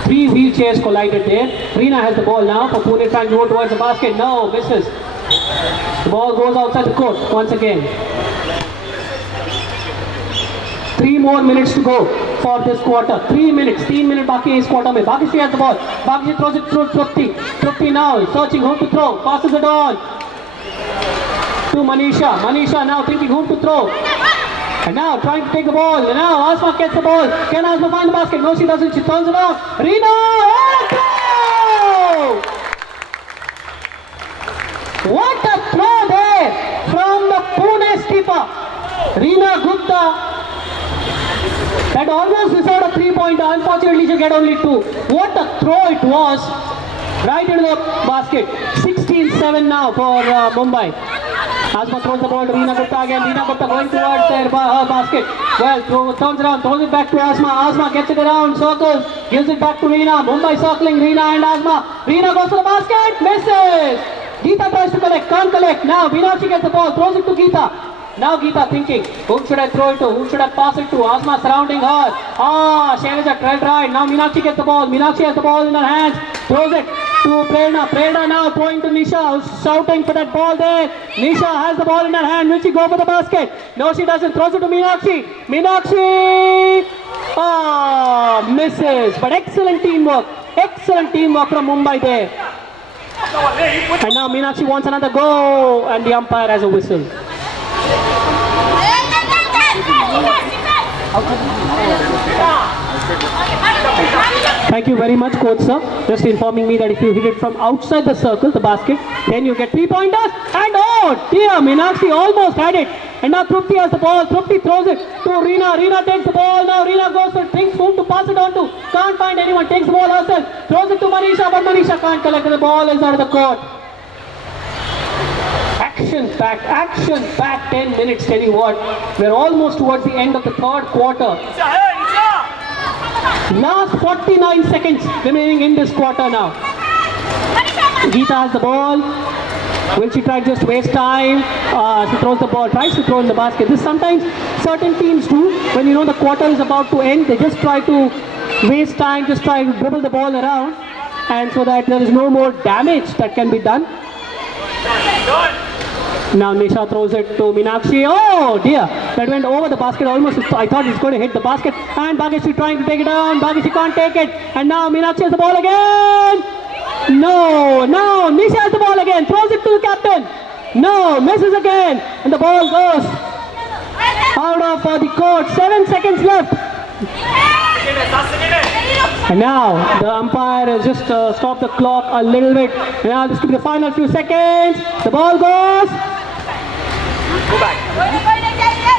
3 wheelchairs collided there. Reena has the ball now for Pune trying to go towards the basket. No, misses. The ball goes outside the court once again. 3 more minutes to go for this quarter. 3 minutes. 3 minutes बाकी है इस quarter में. Bhagyashree has the ball. Bhagyashree throws it through Trupti. Trupti now searching whom to throw. Passes it on to Manisha. Manisha now thinking whom to throw. And now trying to take the ball. And now Asma gets the ball. Can Asma find the basket? No, she doesn't. She turns it off. Reena! Oh, what a throw there from the Pune skipper. Reena Gupta had almost deserved a 3-pointer. Unfortunately, she get only 2. What a throw it was. Right into the basket. 16-7 now for Mumbai. Asma throws the ball to Reena Gupta again. Reena Gupta going towards their basket. Well, turns around, throws it back to Asma. Asma gets it around, circles, gives it back to Reena. Mumbai circling Reena and Asma. Reena goes to the basket, misses. Geeta tries to collect, can't collect. Now Meenakshi gets the ball, throws it to Geeta. Now Geeta thinking, whom should I throw it to? Whom should I pass it to? Asma surrounding her. Shailaja tried right. Now Meenakshi gets the ball. Meenakshi has the ball in her hands. Throws it to Prerna. Prerna now throwing to Nisha, who's shouting for that ball there. Nisha has the ball in her hand. Will she go for the basket? No, she doesn't. Throws it to Meenakshi. Meenakshi! Misses. But excellent teamwork. Excellent teamwork from Mumbai there. And now Meenakshi wants another go. And the umpire has a whistle. Thank you very much, coach sir. Just informing me that if you hit it from outside the circle, the basket, then you get 3 pointers. And oh dear, Meenakshi almost had it. And now Trupti has the ball. Trupti throws it to Reena. Reena takes the ball. Now Reena goes for thinks whom to pass it on to. Can't find anyone. Takes the ball herself. Throws it to Manisha, but Manisha can't collect. The ball is out of the court. Action-packed 10 minutes, tell you what. We're almost towards the end of the third quarter. Last 49 seconds remaining in this quarter now. Geeta has the ball. Will she try to just waste time? She throws the ball, tries to throw in the basket. This sometimes certain teams do. When you know the quarter is about to end, they just try to waste time, just try to dribble the ball around. And so that there is no more damage that can be done. Now Nisha throws it to Meenakshi. Oh dear, that went over the basket almost. I thought he's going to hit the basket. And Bhagyashree trying to take it down. Bhagyashree can't take it. And now Meenakshi has the ball again. No, Nisha has the ball again. Throws it to the captain. No, misses again. And the ball goes out of the court. 7 seconds left. And now the umpire has just stopped the clock a little bit. And now this could be the final few seconds. The ball goes.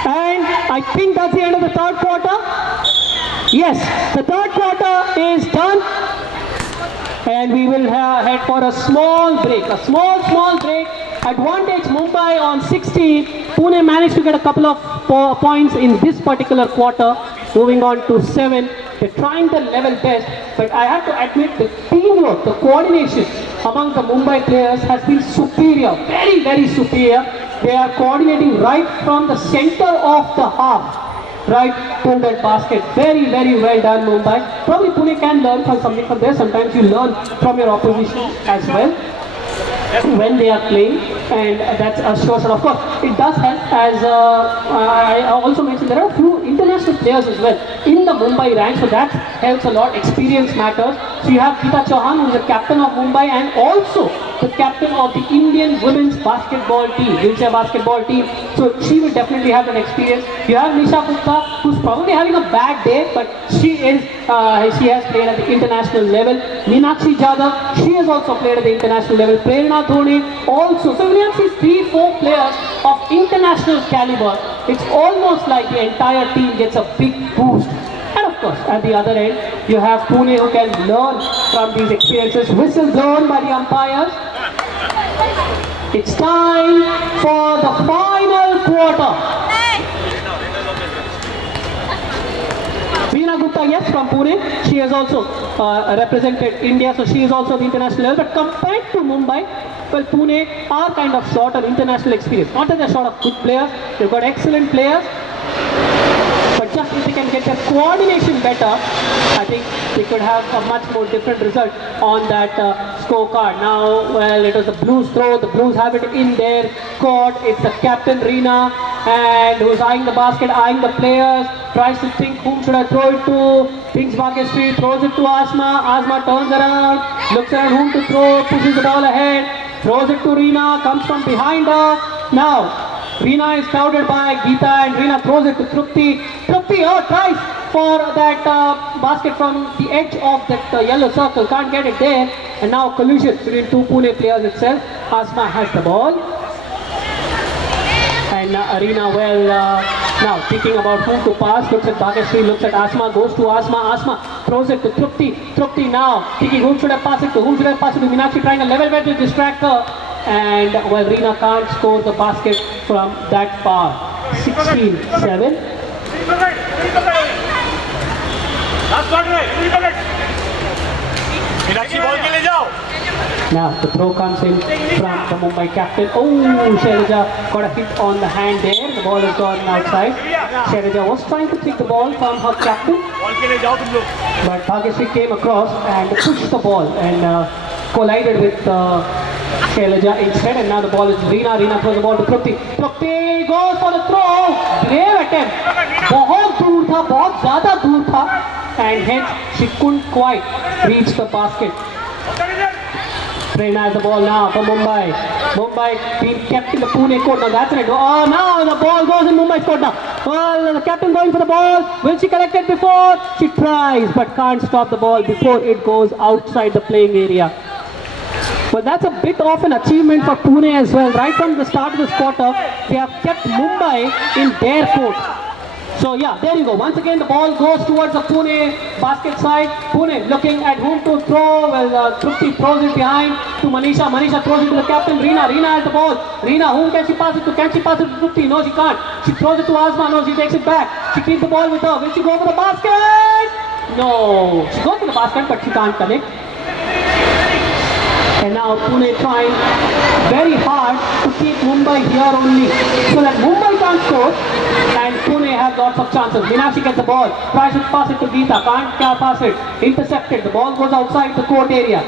And I think that's the end of the third quarter. Yes, the third quarter is done. And we will head for a small break. A small break. Advantage Mumbai on 16. Pune managed to get a couple of points in this particular quarter. Moving on to 7. They're trying their level best, but I have to admit the teamwork, the coordination among the Mumbai players has been superior, very, very superior. They are coordinating right from the center of the half, right to that basket. Very, very well done, Mumbai. Probably Pune can learn from something from there. Sometimes you learn from your opposition as well when they are playing, and that's a sure. Of course, it does help, as I also mentioned, there are a few international players as well in the Mumbai ranks, so that helps a lot. Experience matters. So you have Geeta Chauhan, who is the captain of Mumbai and also the captain of the Indian women's basketball team, wheelchair basketball team. So she will definitely have an experience. You have Nisha Gupta, who's probably having a bad day, but she has played at the international level. Meenakshi Jadhav, she has also played at the international level. Prerna Dhoni also. So we have these 3-4 players of international caliber. It's almost like the entire team gets a big boost. And of course, at the other end, you have Pune, who can learn from these experiences. Whistle blown by the umpires. It's time for the final quarter. Veena Gupta, yes, from Pune. She has also represented India, so she is also the international level. But compared to Mumbai, well, Pune are kind of short on international experience. Not that they're short of good players, they've got excellent players. But just if they can get their coordination better, I think they could have a much more different result on that scorecard. Now, well, it was the Blues throw. The Blues have it in their court. It's the captain Reena, and who's eyeing the basket, eyeing the players, tries to think whom should I throw it to. Thinks Bhagyashree, throws it to Asma. Asma turns around, looks around whom to throw, pushes the ball ahead, throws it to Reena, comes from behind her. Now, Reena is crowded by Geeta, and Reena throws it to Trupti. Trupti tries for that basket from the edge of that yellow circle, can't get it there. And now collision between two Pune players itself. Asma has the ball. And Reena, well, now thinking about whom to pass, looks at Bhagyashree, looks at Asma, goes to Asma. Asma throws it to Trupti. Trupti now thinking whom should I pass it to, whom should I pass it to. Meenakshi trying a level way to distract her. And well, Reena can't score the basket from that far. 16-7. Now the throw comes in from the Mumbai captain. Oh, Shailaja got a hit on the hand there. The ball has gone outside. Shailaja was trying to take the ball from her captain, but Bhagyashree came across and pushed the ball and collided with Shailaja instead. And now the ball is Reena. Reena throws the ball to Trupti. Trupti goes for the throw. Brave attempt. बहुत दूर था, बहुत ज़्यादा दूर था, and hence she couldn't quite reach the basket. Prerna has the ball now for Mumbai. Mumbai being kept in the Pune court. Now that's it. Oh, now the ball goes in Mumbai's court now. Well, the captain going for the ball. Will she collect it before? She tries but can't stop the ball before it goes outside the playing area. Well, that's a bit of an achievement for Pune as well. Right from the start of this quarter, they have kept Mumbai in their court. So yeah, there you go. Once again, the ball goes towards the Pune basket side. Pune looking at whom to throw. Well, Trupti throws it behind to Manisha. Manisha throws it to the captain, Reena. Reena has the ball. Reena, whom can she pass it to? Can she pass it to Trupti? No, she can't. She throws it to Asma. No, she takes it back. She keeps the ball with her. Will she go for the basket? No. She goes for the basket, but she can't connect. And now Pune trying very hard to keep Mumbai here only, so that Mumbai can't score and Pune have lots of chances. Meenakshi gets the ball, tries to pass it to Geeta, can't pass it, intercepted, the ball goes outside the court area.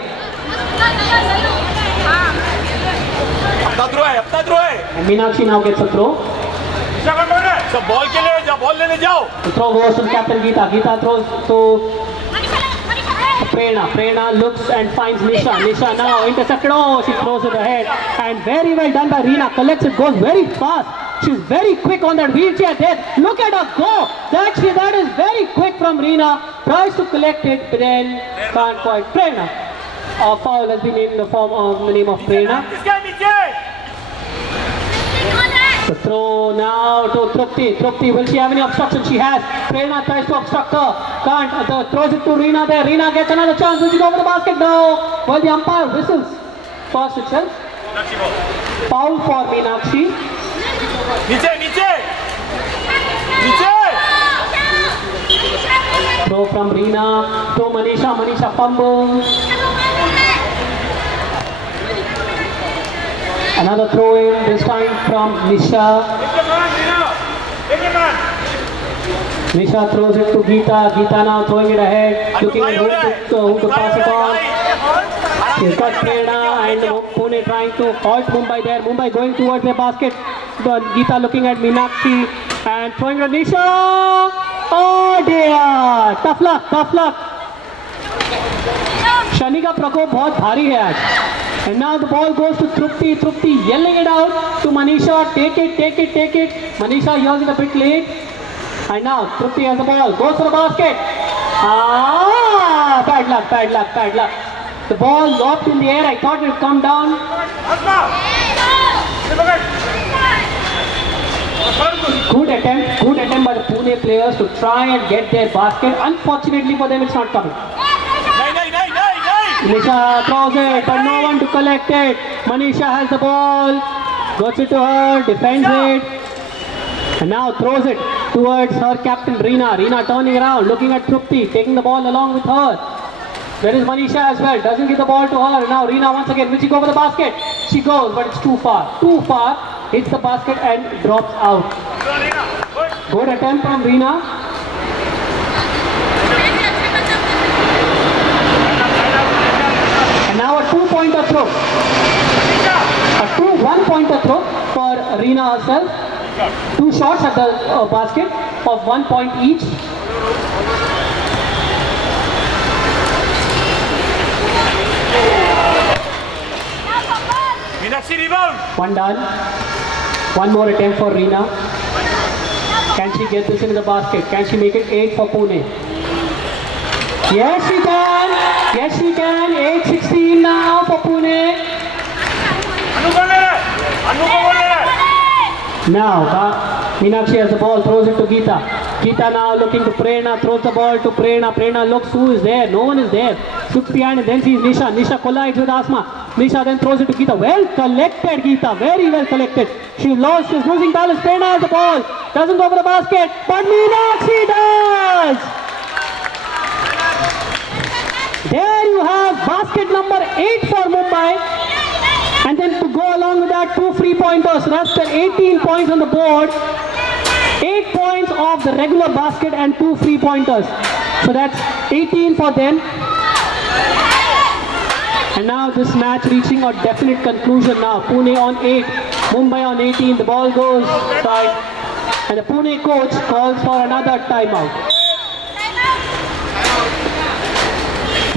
And Meenakshi now gets a throw. The throw goes to captain Geeta. Geeta throws to Prerna. Prerna looks and finds Nisha. Nisha now intercepted. Oh, she throws it ahead. And very well done by Reena. Collects it, goes very fast. She's very quick on that wheelchair there. Look at her go. That is very quick from Reena. Tries to collect it, but then can't quite. Prerna. A foul has been named in the form of the name of Prerna. The throw now to Trupti. Trupti, will she have any obstruction? She has. Prerna tries to obstruct her. Can't. Throws it to Reena there. Reena gets another chance. Will she go for the basket? No. Well, the umpire whistles first itself. Foul for Meenakshi. Throw from Reena to Manisha. Manisha fumble. Another throw in, this time from Nisha. Nisha throws it to Geeta. Geeta now throwing it ahead, looking at who to pass it on. She's got Prerna and Pune trying to halt Mumbai there. Mumbai going towards the basket. Geeta looking at Meenakshi and throwing it to Nisha. Oh dear! Tough luck, tough luck. Shani का प्रकोप बहुत भारी है आज. And now the ball goes to Trupti. Trupti yelling it out to Manisha. Take it, take it, take it. Manisha hears it a bit late. And now Trupti has the ball. Goes for the basket. Ah, bad luck, bad luck, bad luck. The ball lobbed in the air. I thought it would come down. Good attempt by the Pune players to try and get their basket. Unfortunately for them, it's not coming. Nisha throws it, but no one to collect it. Manisha has the ball, goes it to her, defends it, and now throws it towards her captain Reena. Reena turning around, looking at Trupti, taking the ball along with her. There is Manisha as well, doesn't give the ball to her. Now Reena once again, will she go for the basket? She goes, but it's too far. Too far, hits the basket and drops out. Good attempt from Reena. 2-pointer throw. A 1-pointer throw for Reena herself. 2 shots at the basket of 1 point each. Meenakshi rebound. 1 done. 1 more attempt for Reena. Can she get this into the basket? Can she make it 8 for Pune? Yes, she can. Yes, she can. 8-16 now for Pune. Now, Meenakshi has the ball, throws it to Geeta. Geeta now looking to Prerna, throws the ball to Prerna. Prerna looks who is there. No one is there. Looks behind and then sees Nisha. Nisha collides with Asma. Nisha then throws it to Geeta. Well collected, Geeta. Very well collected. She's losing balance. Prerna has the ball. Doesn't go for the basket. But Meenakshi does. There you have basket number 8 for Mumbai. And then to go along with that, 2 free pointers. So that's the 18 points on the board. 8 points of the regular basket and 2 free pointers. So that's 18 for them. And now this match reaching a definite conclusion now. Pune on 8, Mumbai on 18. The ball goes side. And the Pune coach calls for another timeout.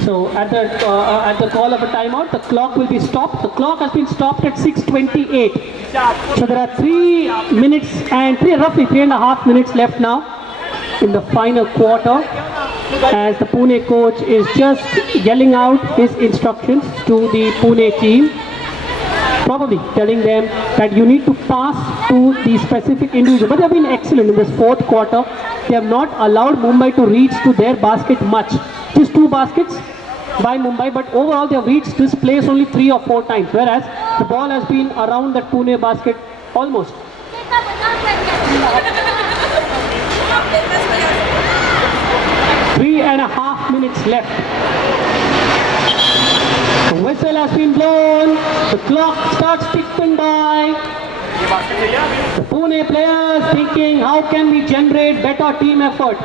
So at the call of a timeout, the clock will be stopped. The clock has been stopped at 6:28. So there are 3 minutes and roughly 3.5 minutes left now in the final quarter, as the Pune coach is just yelling out his instructions to the Pune team, probably telling them that you need to pass to the specific individual. But they have been excellent in this 4th quarter. They have not allowed Mumbai to reach to their basket much. Just 2 baskets by Mumbai, but overall they have reached this place only 3 or 4 times, whereas the ball has been around that Pune basket almost. 3.5 minutes left. The whistle has been blown. The clock starts ticking by. The Pune players thinking, how can we generate better team effort,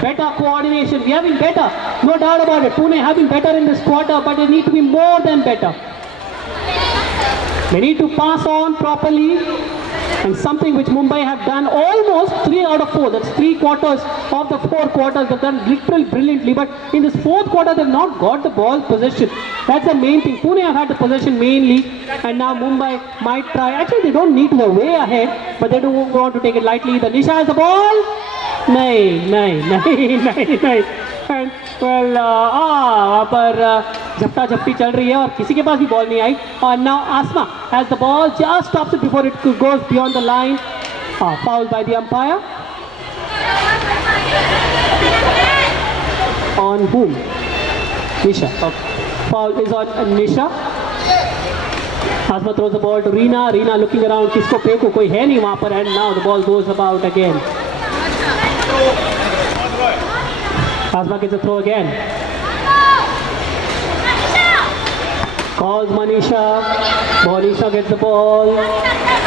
better coordination? We have been better, no doubt about it. Pune have been better in this quarter, but they need to be more than better. They need to pass on properly, and something which Mumbai have done almost 3 out of 4. That's 3 quarters of the 4 quarters. They've done literally brilliantly, but in this 4th quarter they've not got the ball possession. That's the main thing. Pune have had the possession mainly, and now Mumbai might try. Actually, they don't need to. They're way ahead, but they don't want to take it lightly. The Nisha has the ball. नहीं. And well, वहाँ पर झपटा झपटी चल रही है और किसी के पास भी बॉल नहीं आई. And now Asma has the ball, just stops it before it goes beyond the line. Fouled by the umpire. On whom? Nisha. Okay. Foul is on Nisha. Asma throws the ball to Reena. Reena looking around. किसको फेंको, कोई है नहीं वहाँ पर. And now the ball goes about again. Asma gets a throw again. Calls Manisha. Manisha gets the ball.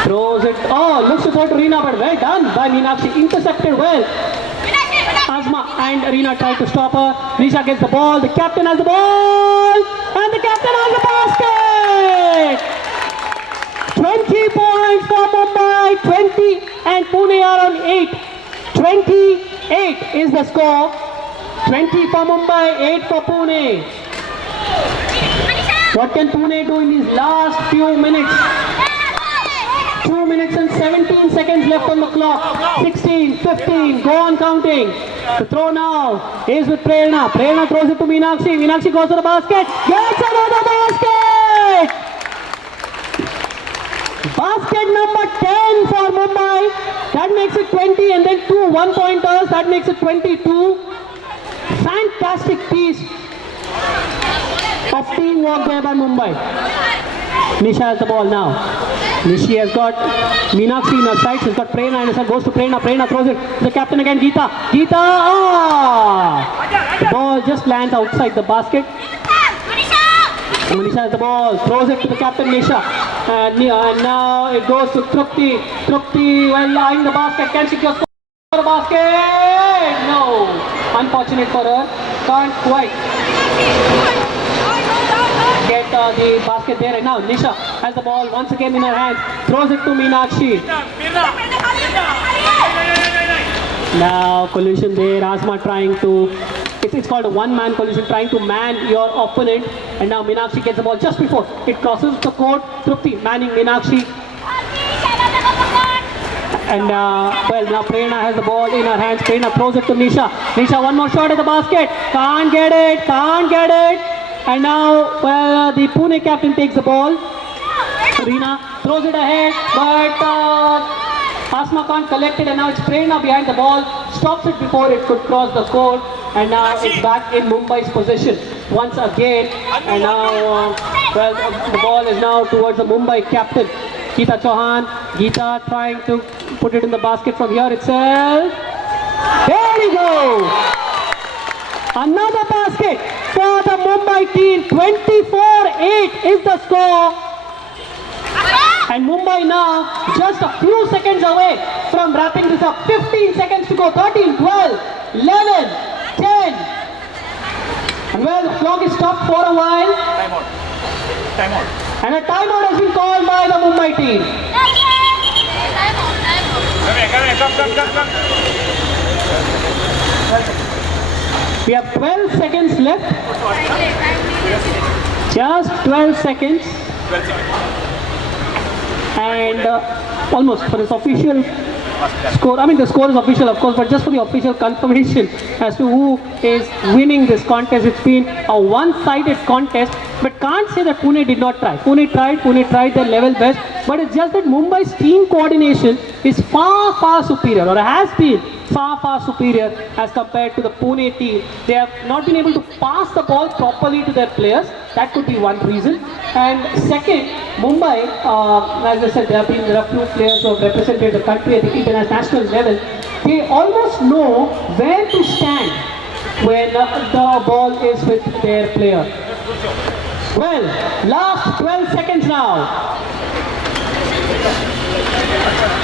Throws it. Oh, looks to go to Reena, but well done by Meenakshi. Intercepted well. Asma and Reena try to stop her. Nisha gets the ball. The captain has the ball. And the captain has the basket. 20 points for Mumbai. 20 and Pune are on 8. 28 is the score. 20 for Mumbai, 8 for Pune. What can Pune do in these last few minutes? 2 minutes and 17 seconds left on the clock. 16, 15, go on counting. The throw now is with Prerna. Prerna throws it to Meenakshi. Meenakshi goes to the basket. Gets another basket! Basket number 10 for Mumbai. That makes it 20, and then 2 1-pointers. That makes it 22. Fantastic piece of teamwork there by Mumbai. Nisha has the ball now. Nishi has got Meenakshi in her sight. She's got Prerna in her sight. Goes to Prerna. Prerna throws it to the captain again. Geeta. Geeta. The ball just lands outside the basket. Manisha has the ball. Throws it to the captain Nisha. And now it goes to Trupti. Trupti while eyeing the basket. Can she just score the basket? No. Unfortunate for her. Can't quite get the basket there. And now Nisha has the ball once again in her hands, throws it to Meenakshi. Now collision there, Asma trying to, it's called a one-man collision, trying to man your opponent. And now Meenakshi gets the ball just before it crosses the court. Trupti manning Meenakshi. And well, now Prerna has the ball in her hands. Prerna throws it to Nisha. Nisha, one more shot at the basket. Can't get it. And now, well, the Pune captain takes the ball. Reena throws it ahead, but Asma can't collect it. And now it's Prerna behind the ball. Stops it before it could cross the court. And now it's back in Mumbai's possession once again. And now, well, the ball is now towards the Mumbai captain, Geeta Chauhan. Geeta trying to put it in the basket from here itself. There we go! Another basket for the Mumbai team. 24-8 is the score. And Mumbai now just a few seconds away from wrapping this up. 15 seconds to go. 13, 12, 11, 10. And well, the clock is stopped for a while. Time out. And a timeout has been called by the Mumbai team. Come. We have 12 seconds left. Just 12 seconds. And almost for this official score. I mean, the score is official, of course, but just for the official confirmation as to who is winning this contest. It's been a one-sided contest, but can't say that Pune did not try. Pune tried their level best, but it's just that Mumbai's team coordination is far superior, or has been far superior as compared to the Pune team. They have not been able to pass the ball properly to their players. That could be one reason. And second, Mumbai, as I said, there are a few players who have represented the country at the international level. They almost know where to stand when the ball is with their player. Well, last 12 seconds now.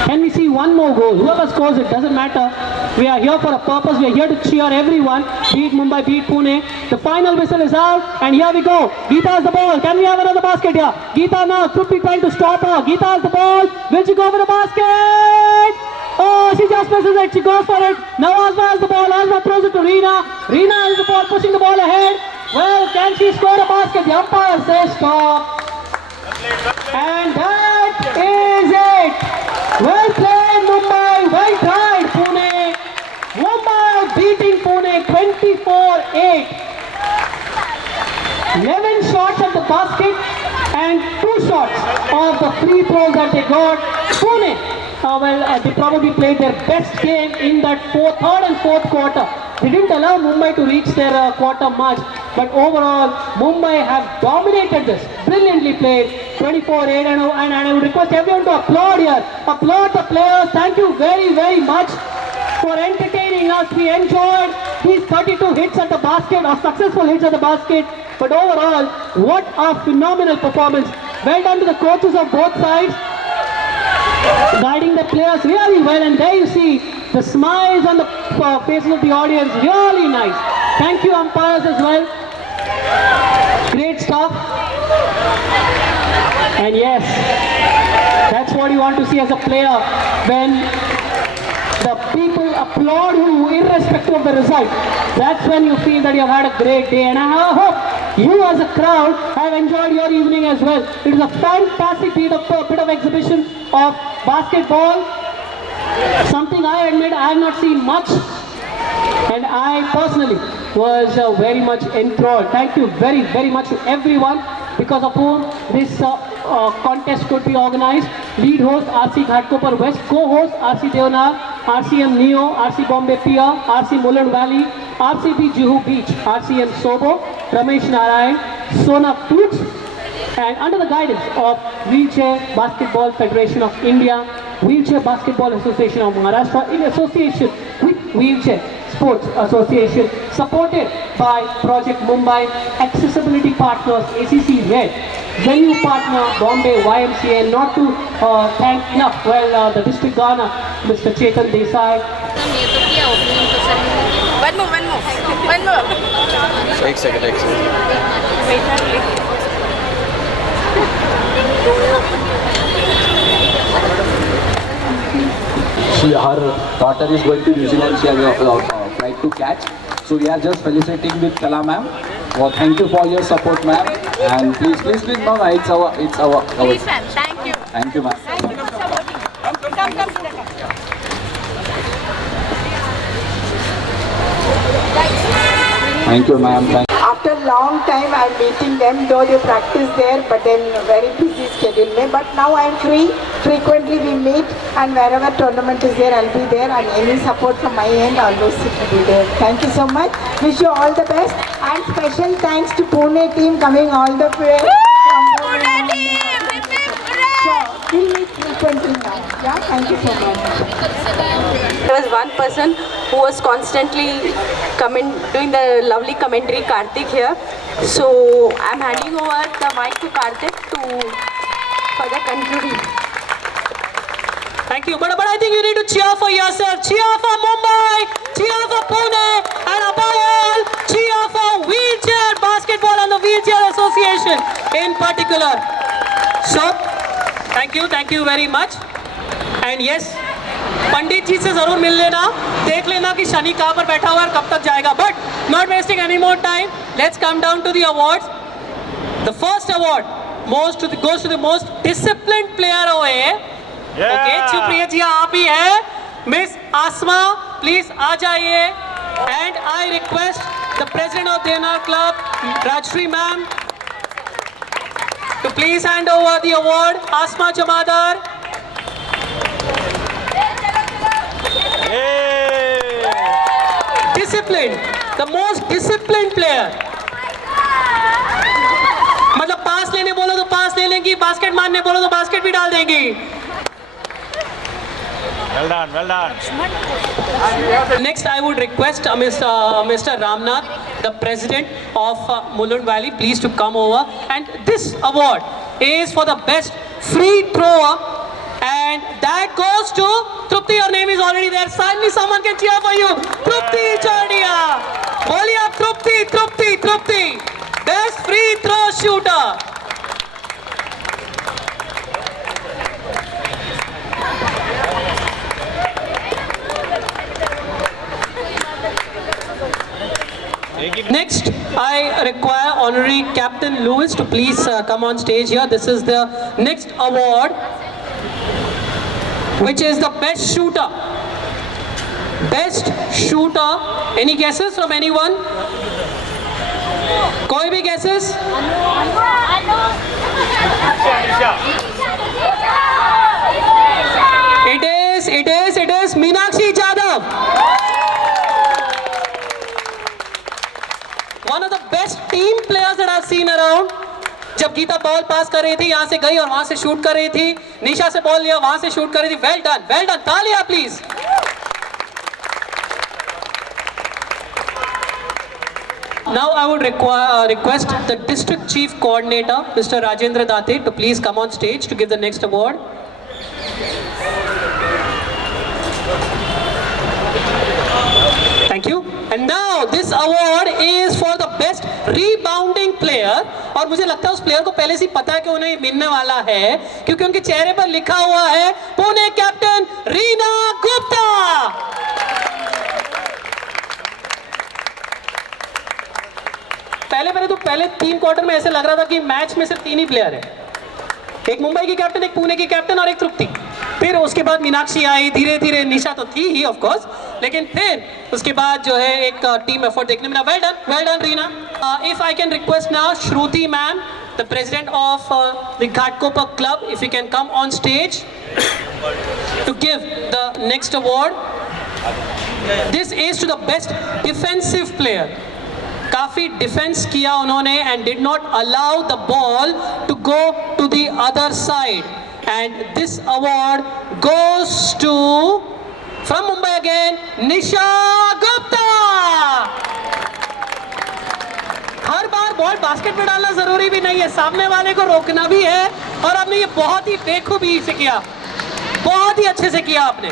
Can we see one more goal? Whoever scores it, doesn't matter. We are here for a purpose. We are here to cheer everyone. Beat Mumbai, beat Pune. The final whistle is out, and here we go. Geeta has the ball. Can we have another basket here? Geeta now, Trupti trying to stop her. Geeta has the ball. Will she go for the basket? Oh, she just misses it. She goes for it. Now Asma has the ball. Asma throws it to Reena. Reena has the ball, pushing the ball ahead. Well, can she score a basket? The umpire says stop. And that is it. Well played, Mumbai. Well tried, Pune. Mumbai beating Pune 24-8. 11 shots at the basket and 2 shots of the free throws that they got. Pune, they probably played their best game in that third and fourth quarter. They didn't allow Mumbai to reach their quarter much, but overall, Mumbai have dominated this. Brilliantly played, 24-8, and I would request everyone to applaud here. Applaud the players. Thank you very much for entertaining us. We enjoyed these 32 hits at the basket, or successful hits at the basket. But overall, what a phenomenal performance. Well done to the coaches of both sides, guiding the players really well. And there you see the smiles on the faces of the audience. Really nice. Thank you, umpires, as well. Great stuff. And yes, that's what you want to see as a player, when the people applaud you irrespective of the result. That's when you feel that you have had a great day. And I hope you as a crowd have enjoyed your evening as well. It was a fantastic bit of exhibition of basketball. Something I admit I have not seen much, and I personally was very much enthralled. Thank you very much to everyone, because of whom this contest could be organized. Lead host RC Ghatkopar West, co-host RC Deonar, RCM Neo, RC Bombay Pia, RC Mulund Valley, RCB Juhu Beach, RCM Sobo, Ramesh Narayan, Sona Toots, and under the guidance of Wheelchair Basketball Federation of India, Wheelchair Basketball Association of Maharashtra, in association with Wheelchair Sports Association, supported by Project Mumbai, accessibility partners ACC Red, venue partner Bombay YMCA, and not to thank enough, the district governor, Mr. Chetan Desai. One more. एक second her daughter is going to New Zealand. She has a flight to catch. So we are just felicitating with Kala ma'am. Well, thank you for your support, ma'am. And please, no, it's our. Please, ma'am. Thank you. Thank you, ma'am. Thank you for supporting. Come. Thank you, ma'am. After long time I'm meeting them, though they practice there, but then very busy schedule में. But now I'm free. Frequently we meet, and wherever tournament is there, I'll be there. And any support from my end, always it will be there. Thank you so much. Wish you all the best. And special thanks to Pune team coming all the way. Pune team! Sure, we'll meet frequently now. Yeah, thank you so much. There was one person who was constantly doing the lovely commentary, Karthik here. So I'm handing over the mic to Karthik for the concluding. Thank you. But I think you need to cheer for yourself. Cheer for Mumbai. Cheer for Pune. And above all, cheer for Wheelchair Basketball and the Wheelchair Association in particular. So, thank you very much. And yes, पंडित जी से जरूर मिल लेना, देख लेना कि शनि कहाँ पर बैठा हुआ है और कब तक जाएगा. But not wasting any more time, let's come down to the awards. The first award goes to the most disciplined player away. Okay, Supriya जी आप ही है. Miss Asma, please आ जाइए. And I request the president of DNR Club, Rajshri ma'am, to please hand over the award. Asma Jamadar. Disciplined, the most disciplined player. मतलब पास लेने बोलो तो पास ले लेंगी, basket मारने बोलो तो बास्केट भी डाल देंगी. Well done. Next, I would request Mr. Ramnath, the president of Mulund Valley, please to come over. And this award is for the best free thrower, and that goes to Trupti. Your name is already there. Suddenly, someone can cheer for you. Trupti Chardia. Boliye aap Trupti. Best free throw shooter. Next, I require Honorary Captain Lewis to please come on stage here. This is the next award, which is the best shooter. Best shooter. Any guesses from anyone? कोई भी guesses? It is Meenakshi Jadhav. One of the best team players that I've seen around. जब Gita ball pass कर रही थी, यहाँ से गई और वहाँ से शूट कर रही थी. निशा से बॉल लिया, वहाँ से शूट कर रही थी. Well done. तालियां please. Now I would request the district chief coordinator, Mr. Rajendra Date, to please come on stage to give the next award. Thank you. And now this award is for the best rebounding player. और मुझे लगता है उस player को पहले से ही पता है कि उन्हें मिलने वाला है, क्योंकि उनके चेहरे पर लिखा हुआ है पुणे कैप्टन रीना गुप्ता. पहले 3 क्वार्टर में ऐसे लग रहा था कि मैच में सिर्फ 3 ही प्लेयर है. एक मुंबई की कैप्टन, एक पुणे की कैप्टन और एक तृप्ति. फिर उसके बाद मीनाक्षी आई, धीरे धीरे निशा तो थी ही ऑफ कोर्स, लेकिन फिर उसके बाद जो है एक टीम एफर्ट देखने मिला. Well done Reena. If I can request now Shruti ma'am, the president of the Ghatkopar club, if you can come on stage to give the next award. This is to the best defensive player. काफी defence किया उन्होंने and did not allow the ball to go to the other side, and this award goes to, from Mumbai again, Nisha Gupta. Her bar ball basket में डालना जरूरी भी नहीं है, सामने वाले को रोकना भी है, और आपने ये बहुत ही बेखूबी से किया, बहुत ही अच्छे से किया आपने.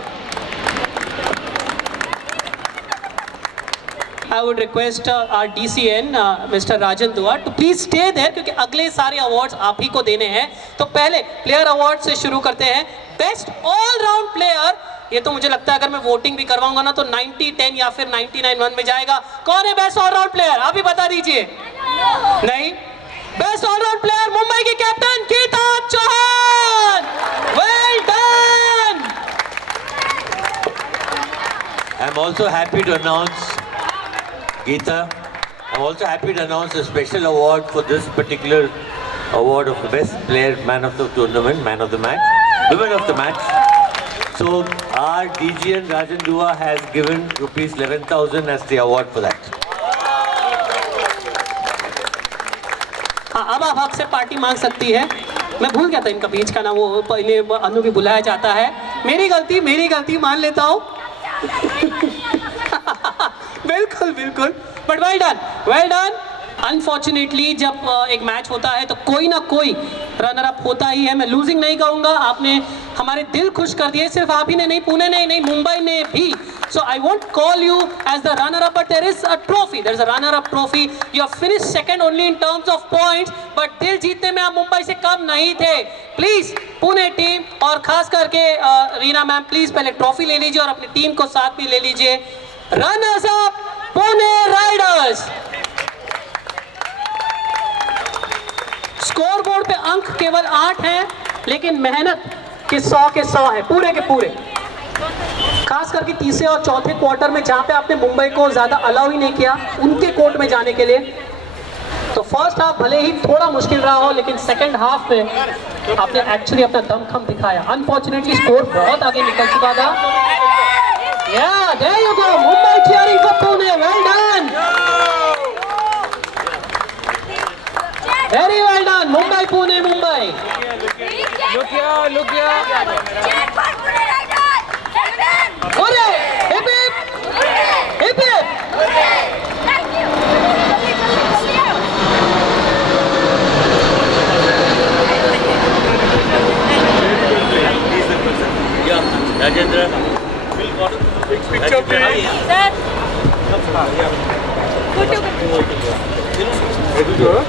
I would request our DCN, Mr. Rajan Dua, to please stay there क्योंकि अगले सारे awards आप ही को देने हैं. तो पहले player award से शुरू करते हैं. Best all round player. ये तो मुझे लगता है अगर मैं वोटिंग भी करवाऊंगा ना तो 90-10 या फिर 99-1 में जाएगा. कौन है बेस्ट ऑल राउंड प्लेयर? आप ही बता दीजिए. नहीं. Best all round player Mumbai की captain Geeta Chauhan. Well done. I'm also happy to announce, Geeta, I'm also happy to announce a special award for this particular award of the best player, man of the tournament, man of the match, women of the match. So our DGN Rajan Dua has given rupees 11,000 as the award for that. हाँ, अब आप हक से party मांग सकती है. मैं भूल गया था इनका बीच का ना, वो पहले अनु भी बुलाया जाता है. मेरी गलती मान लेता हूँ. बिल्कुल बिल्कुल. But well done. अनफॉर्चुनेटली जब एक मैच होता है तो कोई ना कोई रनर अप होता ही है. मैं लूजिंग नहीं कहूँगा. आपने हमारे दिल खुश कर दिए. सिर्फ आप ही ने नहीं, पुणे ने नहीं, मुंबई ने भी. So I won't call you as the runner-up, but there is a trophy. There is a runner-up trophy. You have finished second only in terms of points, but दिल जीतने में आप मुंबई से कम नहीं थे. Please पुणे टीम और खास करके रीना मैम, प्लीज पहले ट्रॉफी ले लीजिए और अपनी टीम को साथ भी ले लीजिए. Runners up Pune Riders. Score board पे अंक केवल 8 हैं, लेकिन मेहनत के 100 है, पूरे के पूरे. खास करके तीसरे और चौथे क्वार्टर में जहां पे आपने मुंबई को ज्यादा अलाउ ही नहीं किया उनके कोर्ट में जाने के लिए. तो फर्स्ट हाफ भले ही थोड़ा मुश्किल रहा हो, लेकिन सेकंड हाफ में आपने एक्चुअली अपना दमखम दिखाया. अनफॉर्चुनेटली स्कोर बहुत आगे निकल चुका था. Yeah, there you go. Mumbai cheering for Pune. Well done. Very well done. Mumbai, Pune, Mumbai. Look here. Cheer for Pune Riders. Hooray! Hip hip! Hip hip! Thank you. Yeah, Rajendra. Picture please. Sir. Good.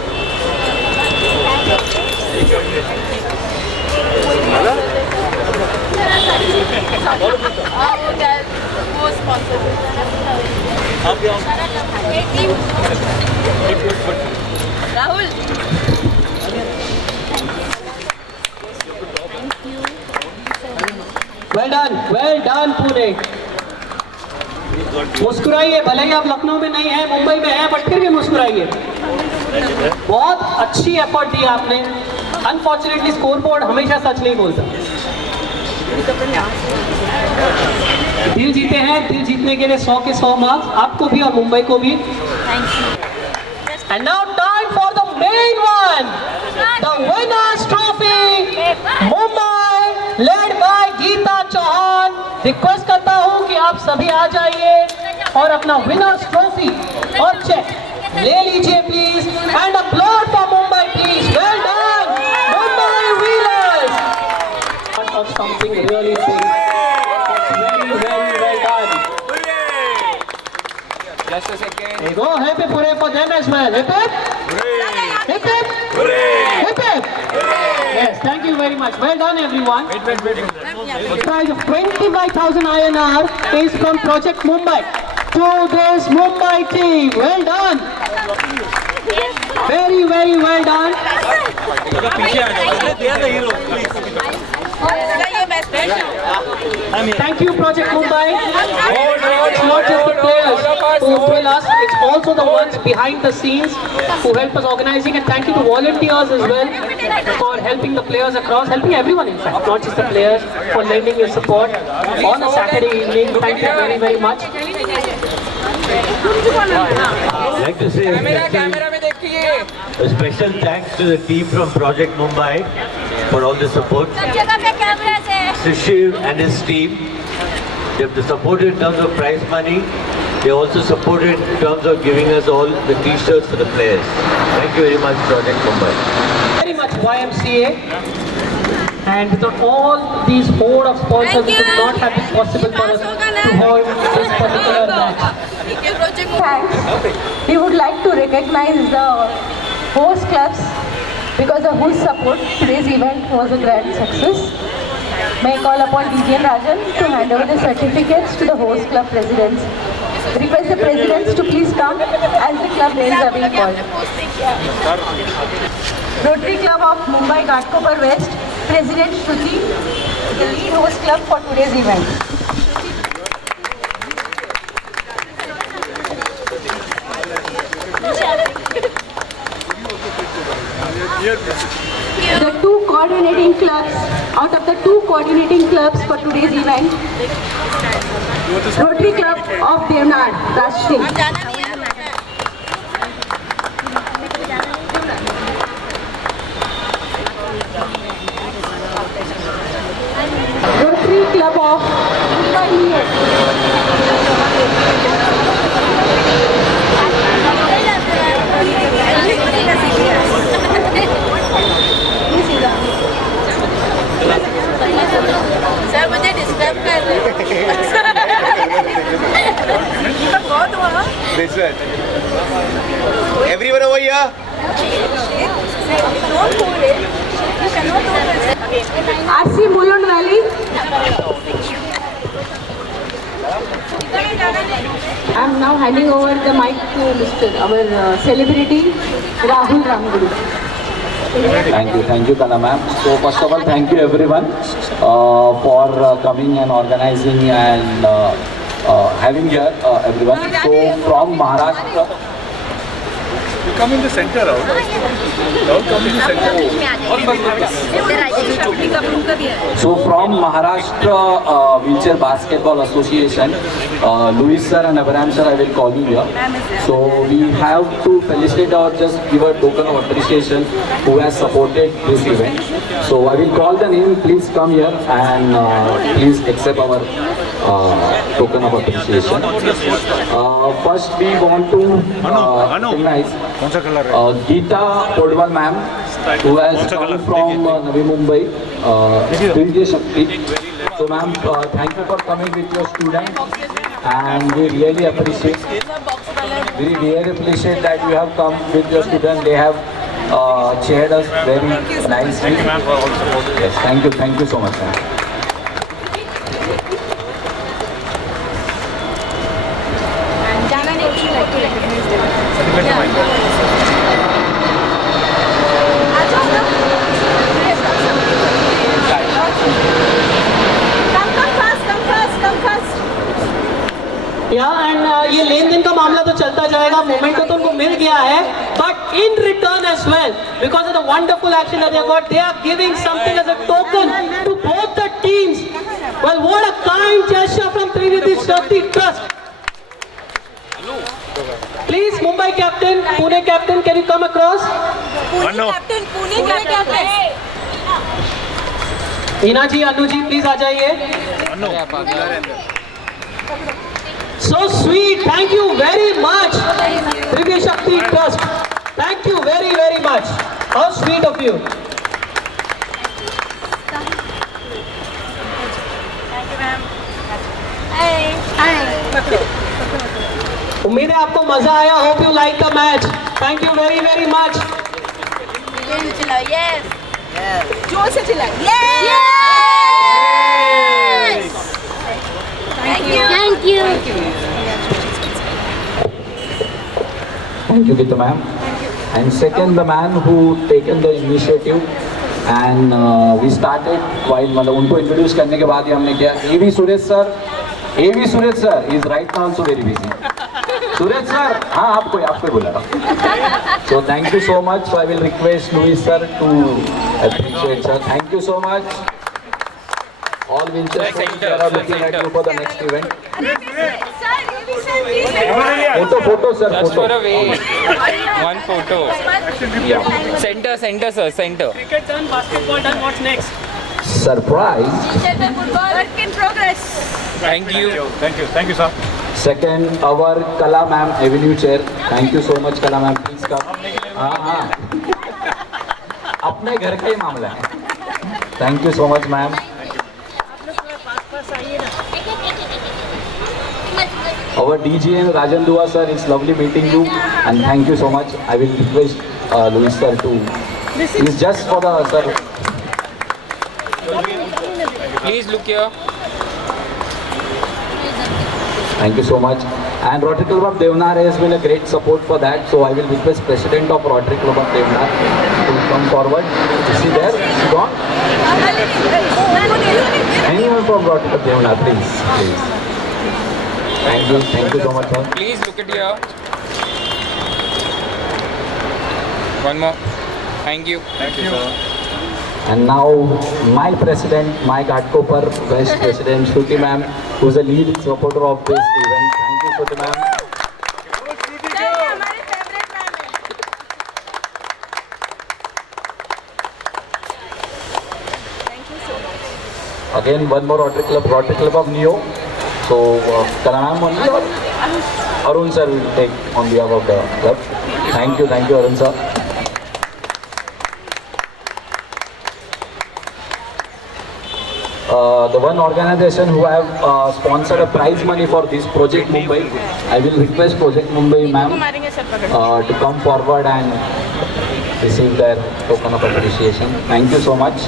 Rahul. Well done Pune. मुस्कुराइए. भले ही आप लखनऊ में नहीं है, मुंबई में है, but फिर भी मुस्कुराइए. बहुत अच्छी एफर्ट दी आपने. अनफॉर्चुनेटली स्कोर बोर्ड हमेशा सच नहीं बोलता. दिल जीते हैं. दिल जीतने के लिए 100 के 100 मार्क्स आपको भी और मुंबई को भी. And now time for the main one, the winners trophy Mumbai led by Geeta Chauhan. Request करता हूं कि आप सभी आ जाइए और अपना विनर्स ट्रॉफी और चेक ले लीजिए please. And applaud for Mumbai please. Well done Mumbai Wheelers. Of something really big. Very well done. Just a second. There you go. Happy hooray for them as well. Hip hip. Hip hip. Hip hip. Yes, thank you very much. Well done everyone. The prize of 25,000 INR is from Project Mumbai to this Mumbai team. Well done. Very well done. Thank you, Project Mumbai. It's not just the players who thrill us, it's also the ones behind the scenes who help us organizing. And thank you to volunteers as well for helping the players across, helping everyone in fact, not just the players, for lending your support on a Saturday evening. Thank you very much. I'd like to say a special thanks to the team from Project Mumbai for all the support. Shiv and his team, they have supported in terms of prize money. They also supported in terms of giving us all the t-shirts for the players. Thank you very much, Project Mumbai. Very much YMCA. And without all these horde of sponsors, Thank it would you. not have been possible for us to hold this particular match. Thanks. We would like to recognize the host clubs because of whose support today's event was a grand success. May I call upon DJ and Rajan to hand over the certificates to the host club presidents. Request the presidents to please come as the club names are being called. Rotary Club of Mumbai Ghatkopar West, President Shruti, the lead host club for today's event. The two coordinating clubs, out of the two coordinating clubs for today's event, Rotary Club of Devnad, Rashtriya. Rotary Club of Mumbai. Sir मुझे disturb कर रहे बहुत हुआ Everyone over here. RC Mulund Valley. I am now handing over the mic to our celebrity Rahul Ramguru. Thank you, Kala ma'am. So first of all, thank you everyone for coming and organizing and having here everyone. So from Maharashtra. You come in the center, out. Don't come in the center. So from Maharashtra Wheelchair Basketball Association, Louis sir and Abraham sir, I will call you here. So we have to felicitate or just give a token of appreciation who has supported this event. So I will call the name, please come here and please accept our token of appreciation. First we want to recognize Geeta Podwal ma'am, who has come from Navi Mumbai, Vijay Shakti. So ma'am, thank you for coming with your students, and we really appreciate that you have come with your students. They have cheered us very nicely. Yes, thank you so much ma'am. ये लेन then का मामला तो चलता जाएगा, memento तो उनको मिल गया है, but in return as well because of the wonderful action that they got, they are giving something as a token to both the teams. Well what a kind gesture from Trinity Shakti Trust. Please Mumbai captain, Pune captain, can you come across? Pune captain. Heena ji, Anu ji, please आ जाइए. So sweet, thank you very much, Trinity Shakti Trust. Thank you very, very much. How sweet of you. Thank you ma'am. Hi. उम्मीद है आपको मजा आया. Hope you like the match. Thank you very, very much. Yes. जोर से चिल्लाइए. Yes. Thank you. Thank you, Geeta ma'am. And second, the man who taken the initiative and we started while मतलब उनको introduce करने के बाद ही हमने किया. AV Suresh sir is right now also very busy. Suresh sir, हाँ आपको बोला था. So thank you so much. So I will request Louis sir to appreciate sir. Thank you so much. All wheelchair coaches are looking at you for the next event. Photo sir, photo. One photo. Yeah. Center, sir, center. Cricket done, basketball done, what's next? Surprise. Football work in progress. Thank you. Thank you, sir. Second, our Kala ma'am, Avenue Chair. Thank you so much, Kala ma'am. Please come. हाँ. अपने घर का ही मामला है. Thank you so much, ma'am. Our DGM Rajan Dua sir, it's lovely meeting you and thank you so much. I will request Louis sir to, it's just for the sir. Please look here. Thank you so much. And Rotary Club of Devnar has been a great support for that. So I will request President of Rotary Club of Devnar to come forward. Is she there? Is she gone? Anyone from Rotary Club of Devnar, please. Thank you so much, sir. Please look at here. One more. Thank you. Thank you, sir. And now my president, my Ghatkopar Vice President Shruti ma'am, who is a lead supporter of this event. Thank you, Shruti ma'am. Again, one more Rotary Club of Neo. So, Kalanam only or Arun sir will take on behalf of the club. Thank you, Arun sir. The one organization who have sponsored a prize money for this Project Mumbai, I will request Project Mumbai ma'am to come forward and receive their token of appreciation. Thank you so much.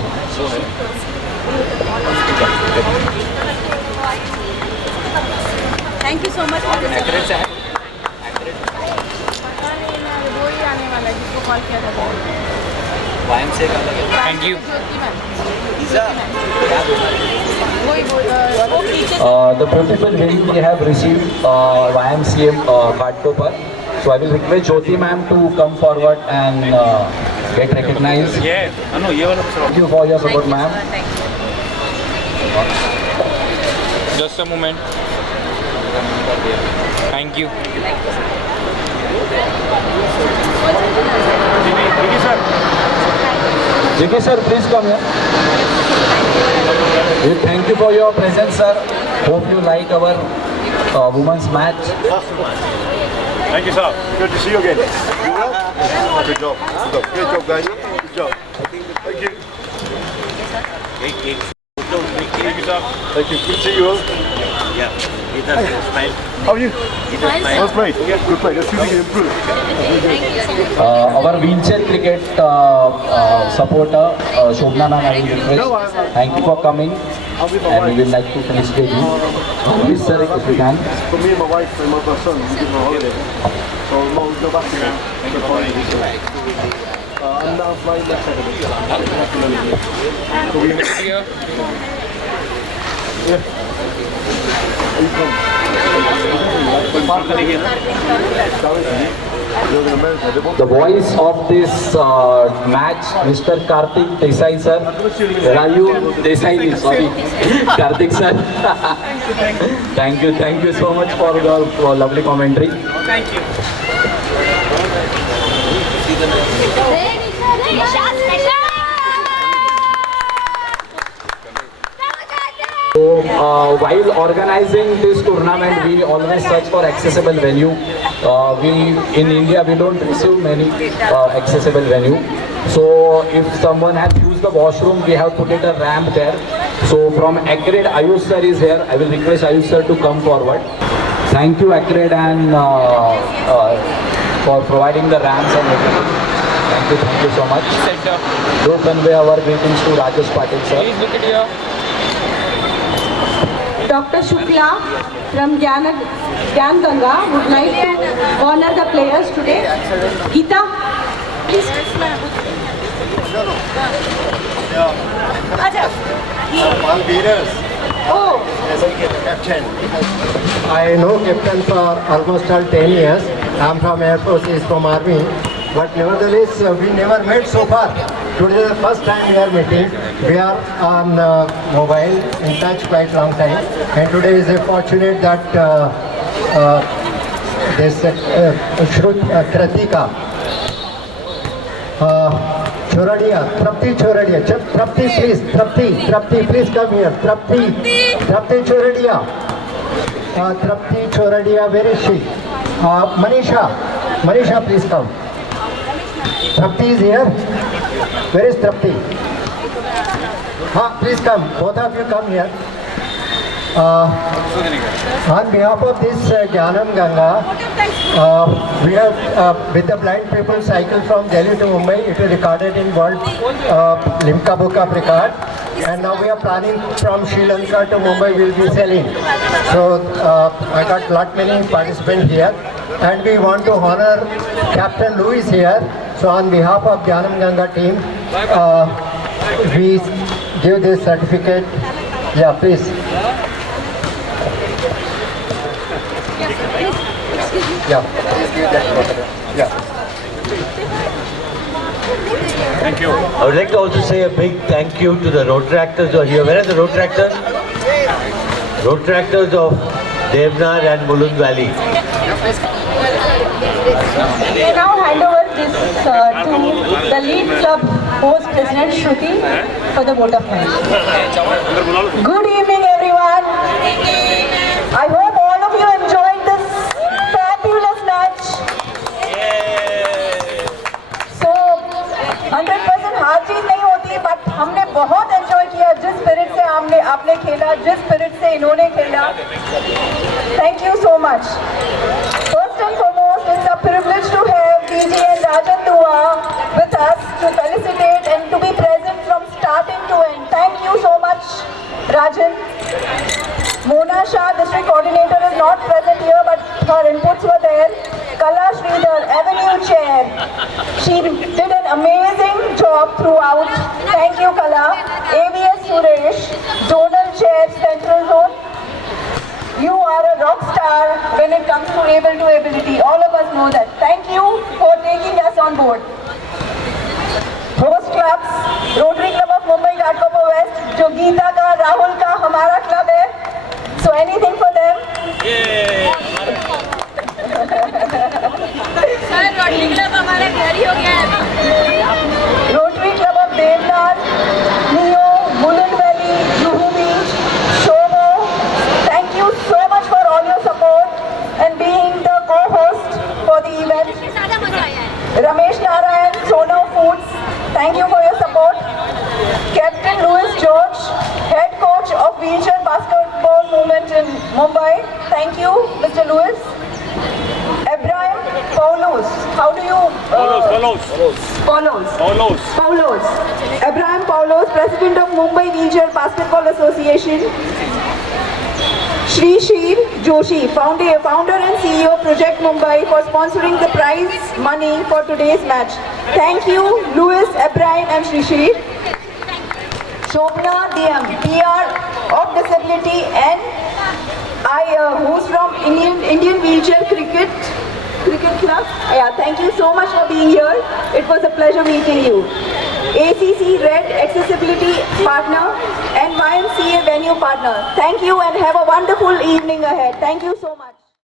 Thank you so much for this. Thank you. The principal we have received YMCA Ghatkopar. So I will request Jyoti ma'am to come forward and get recognized. Thank you for your support, ma'am. Just a moment. Thank you. Jiggy sir, please come here. We thank you for your presence, sir. Hope you like our women's match. Thank you, sir. Good to see you again. You well? Good job. Good job, guys. Good job. Thank you. Thank you, sir. Thank you. Good to see you all. Yeah. How are you? That's great. Good play. Let's see if we can improve. Our wheelchair cricket supporter, Shobna ma'am, I will request. Thank you for coming. And we will like to felicitate you. Please, sir, if you can. For me and my wife and my son, we did my holiday. So we'll go back to the party this year. I'm now flying next Saturday. So we Look at here. yeah. The voice of this match, Mr. Karthik Desai sir. Where are you? Desai, sorry. Karthik sir. Thank you so much for your lovely commentary. Thank you. So, while organizing this tournament, we always search for accessible venue. In India, we don't receive many accessible venue. So, if someone has used the washroom, we have put it a ramp there. So, from Acred, Ayush sir is here. I will request Ayush sir to come forward. Thank you, Acred, and for providing the ramps and everything. Thank you so much. Center. Do convey our greetings to Rajesh Patil sir. Please look at here. Dr. Shukla from Gyan Ganga would like to honor the players today. Geeta, please. All leaders. Oh, As a captain. I know captain for almost 10 years. I'm from Air Force, he's from Army. But nevertheless, we never met so far. Today is the first time we are meeting. We are on mobile, in touch quite long time. And today is fortunate that this Kratika, Choradia, Trapti Choradia, Trapti please come here. Trapti Choradia. Trapti Choradia, where is she? Manisha, please come. Trapti is here. Where is Trapti? Please come. Both of you come here. On behalf of this Gyanam Ganga, we have with the blind people cycle from Delhi to Mumbai. It is recorded in World Limca Book of Record. And now we are planning from Sri Lanka to Mumbai. We will be selling. So I got lot many participants here, and we want to honor Captain Louis here. So on behalf of Gyanam Ganga team, we give this certificate. Yeah, please. Yeah, please give that. Yeah. Thank you. I would like to also say a big thank you to the road tractors who are here. Where are the road tractors? Road tractors of Devnar and Mulund Valley. We now hand over this to the lead club host President Shruti for the vote of thanks. Good evening, everyone. I hope all of you enjoyed this fabulous match. So, 100% हार जीत नहीं होती, but हमने बहुत enjoy किया जिस spirit से आपने खेला, जिस spirit से इन्होंने खेला. Thank you so much. First and foremost, it's a privilege to have DG and Rajan Dua with us to felicitate and to be present from starting to end. Thank you so much, Rajan. Mona Shah, District Coordinator, is not present here, but her inputs were there. Kala Sridhar, Avenue Chair. She did an amazing job throughout. Thank you, Kala. AVS Suresh, Zonal Chair, Central Zone. You are a rock star when it comes to able to ability. All of us know that. Thank you for taking us on board. Host clubs, Rotary Club of Mumbai Ghatkopar West, जो गीता का, राहुल का हमारा club है. So anything for them? Sir rotary club हमारा घर ही हो गया है. Rotary Club of Devnar, Neo, Mulund Valley, Juhu Beach, Shomo. Thank you so much for all your support and being the co-host for the event. Ramesh Narayan, Sono Foods, thank you for your support. Captain Louis George, head coach of wheelchair basketball movement in Mumbai. Thank you, Mr. Louis. Abraham Paulos, how do you... Paulos. Abraham Paulos, President of Mumbai Wheelchair Basketball Association. Shri Shir Joshi, founder and CEO Project Mumbai, for sponsoring the prize money for today's match. Thank you, Louis, Abraham and Shri Shir. Shobna DM, PR of Disability, and who's from Indian Wheelchair Cricket Club. Yeah, thank you so much for being here. It was a pleasure meeting you. ACC Red Accessibility Partner and YMCA Venue Partner. Thank you and have a wonderful evening ahead. Thank you so much.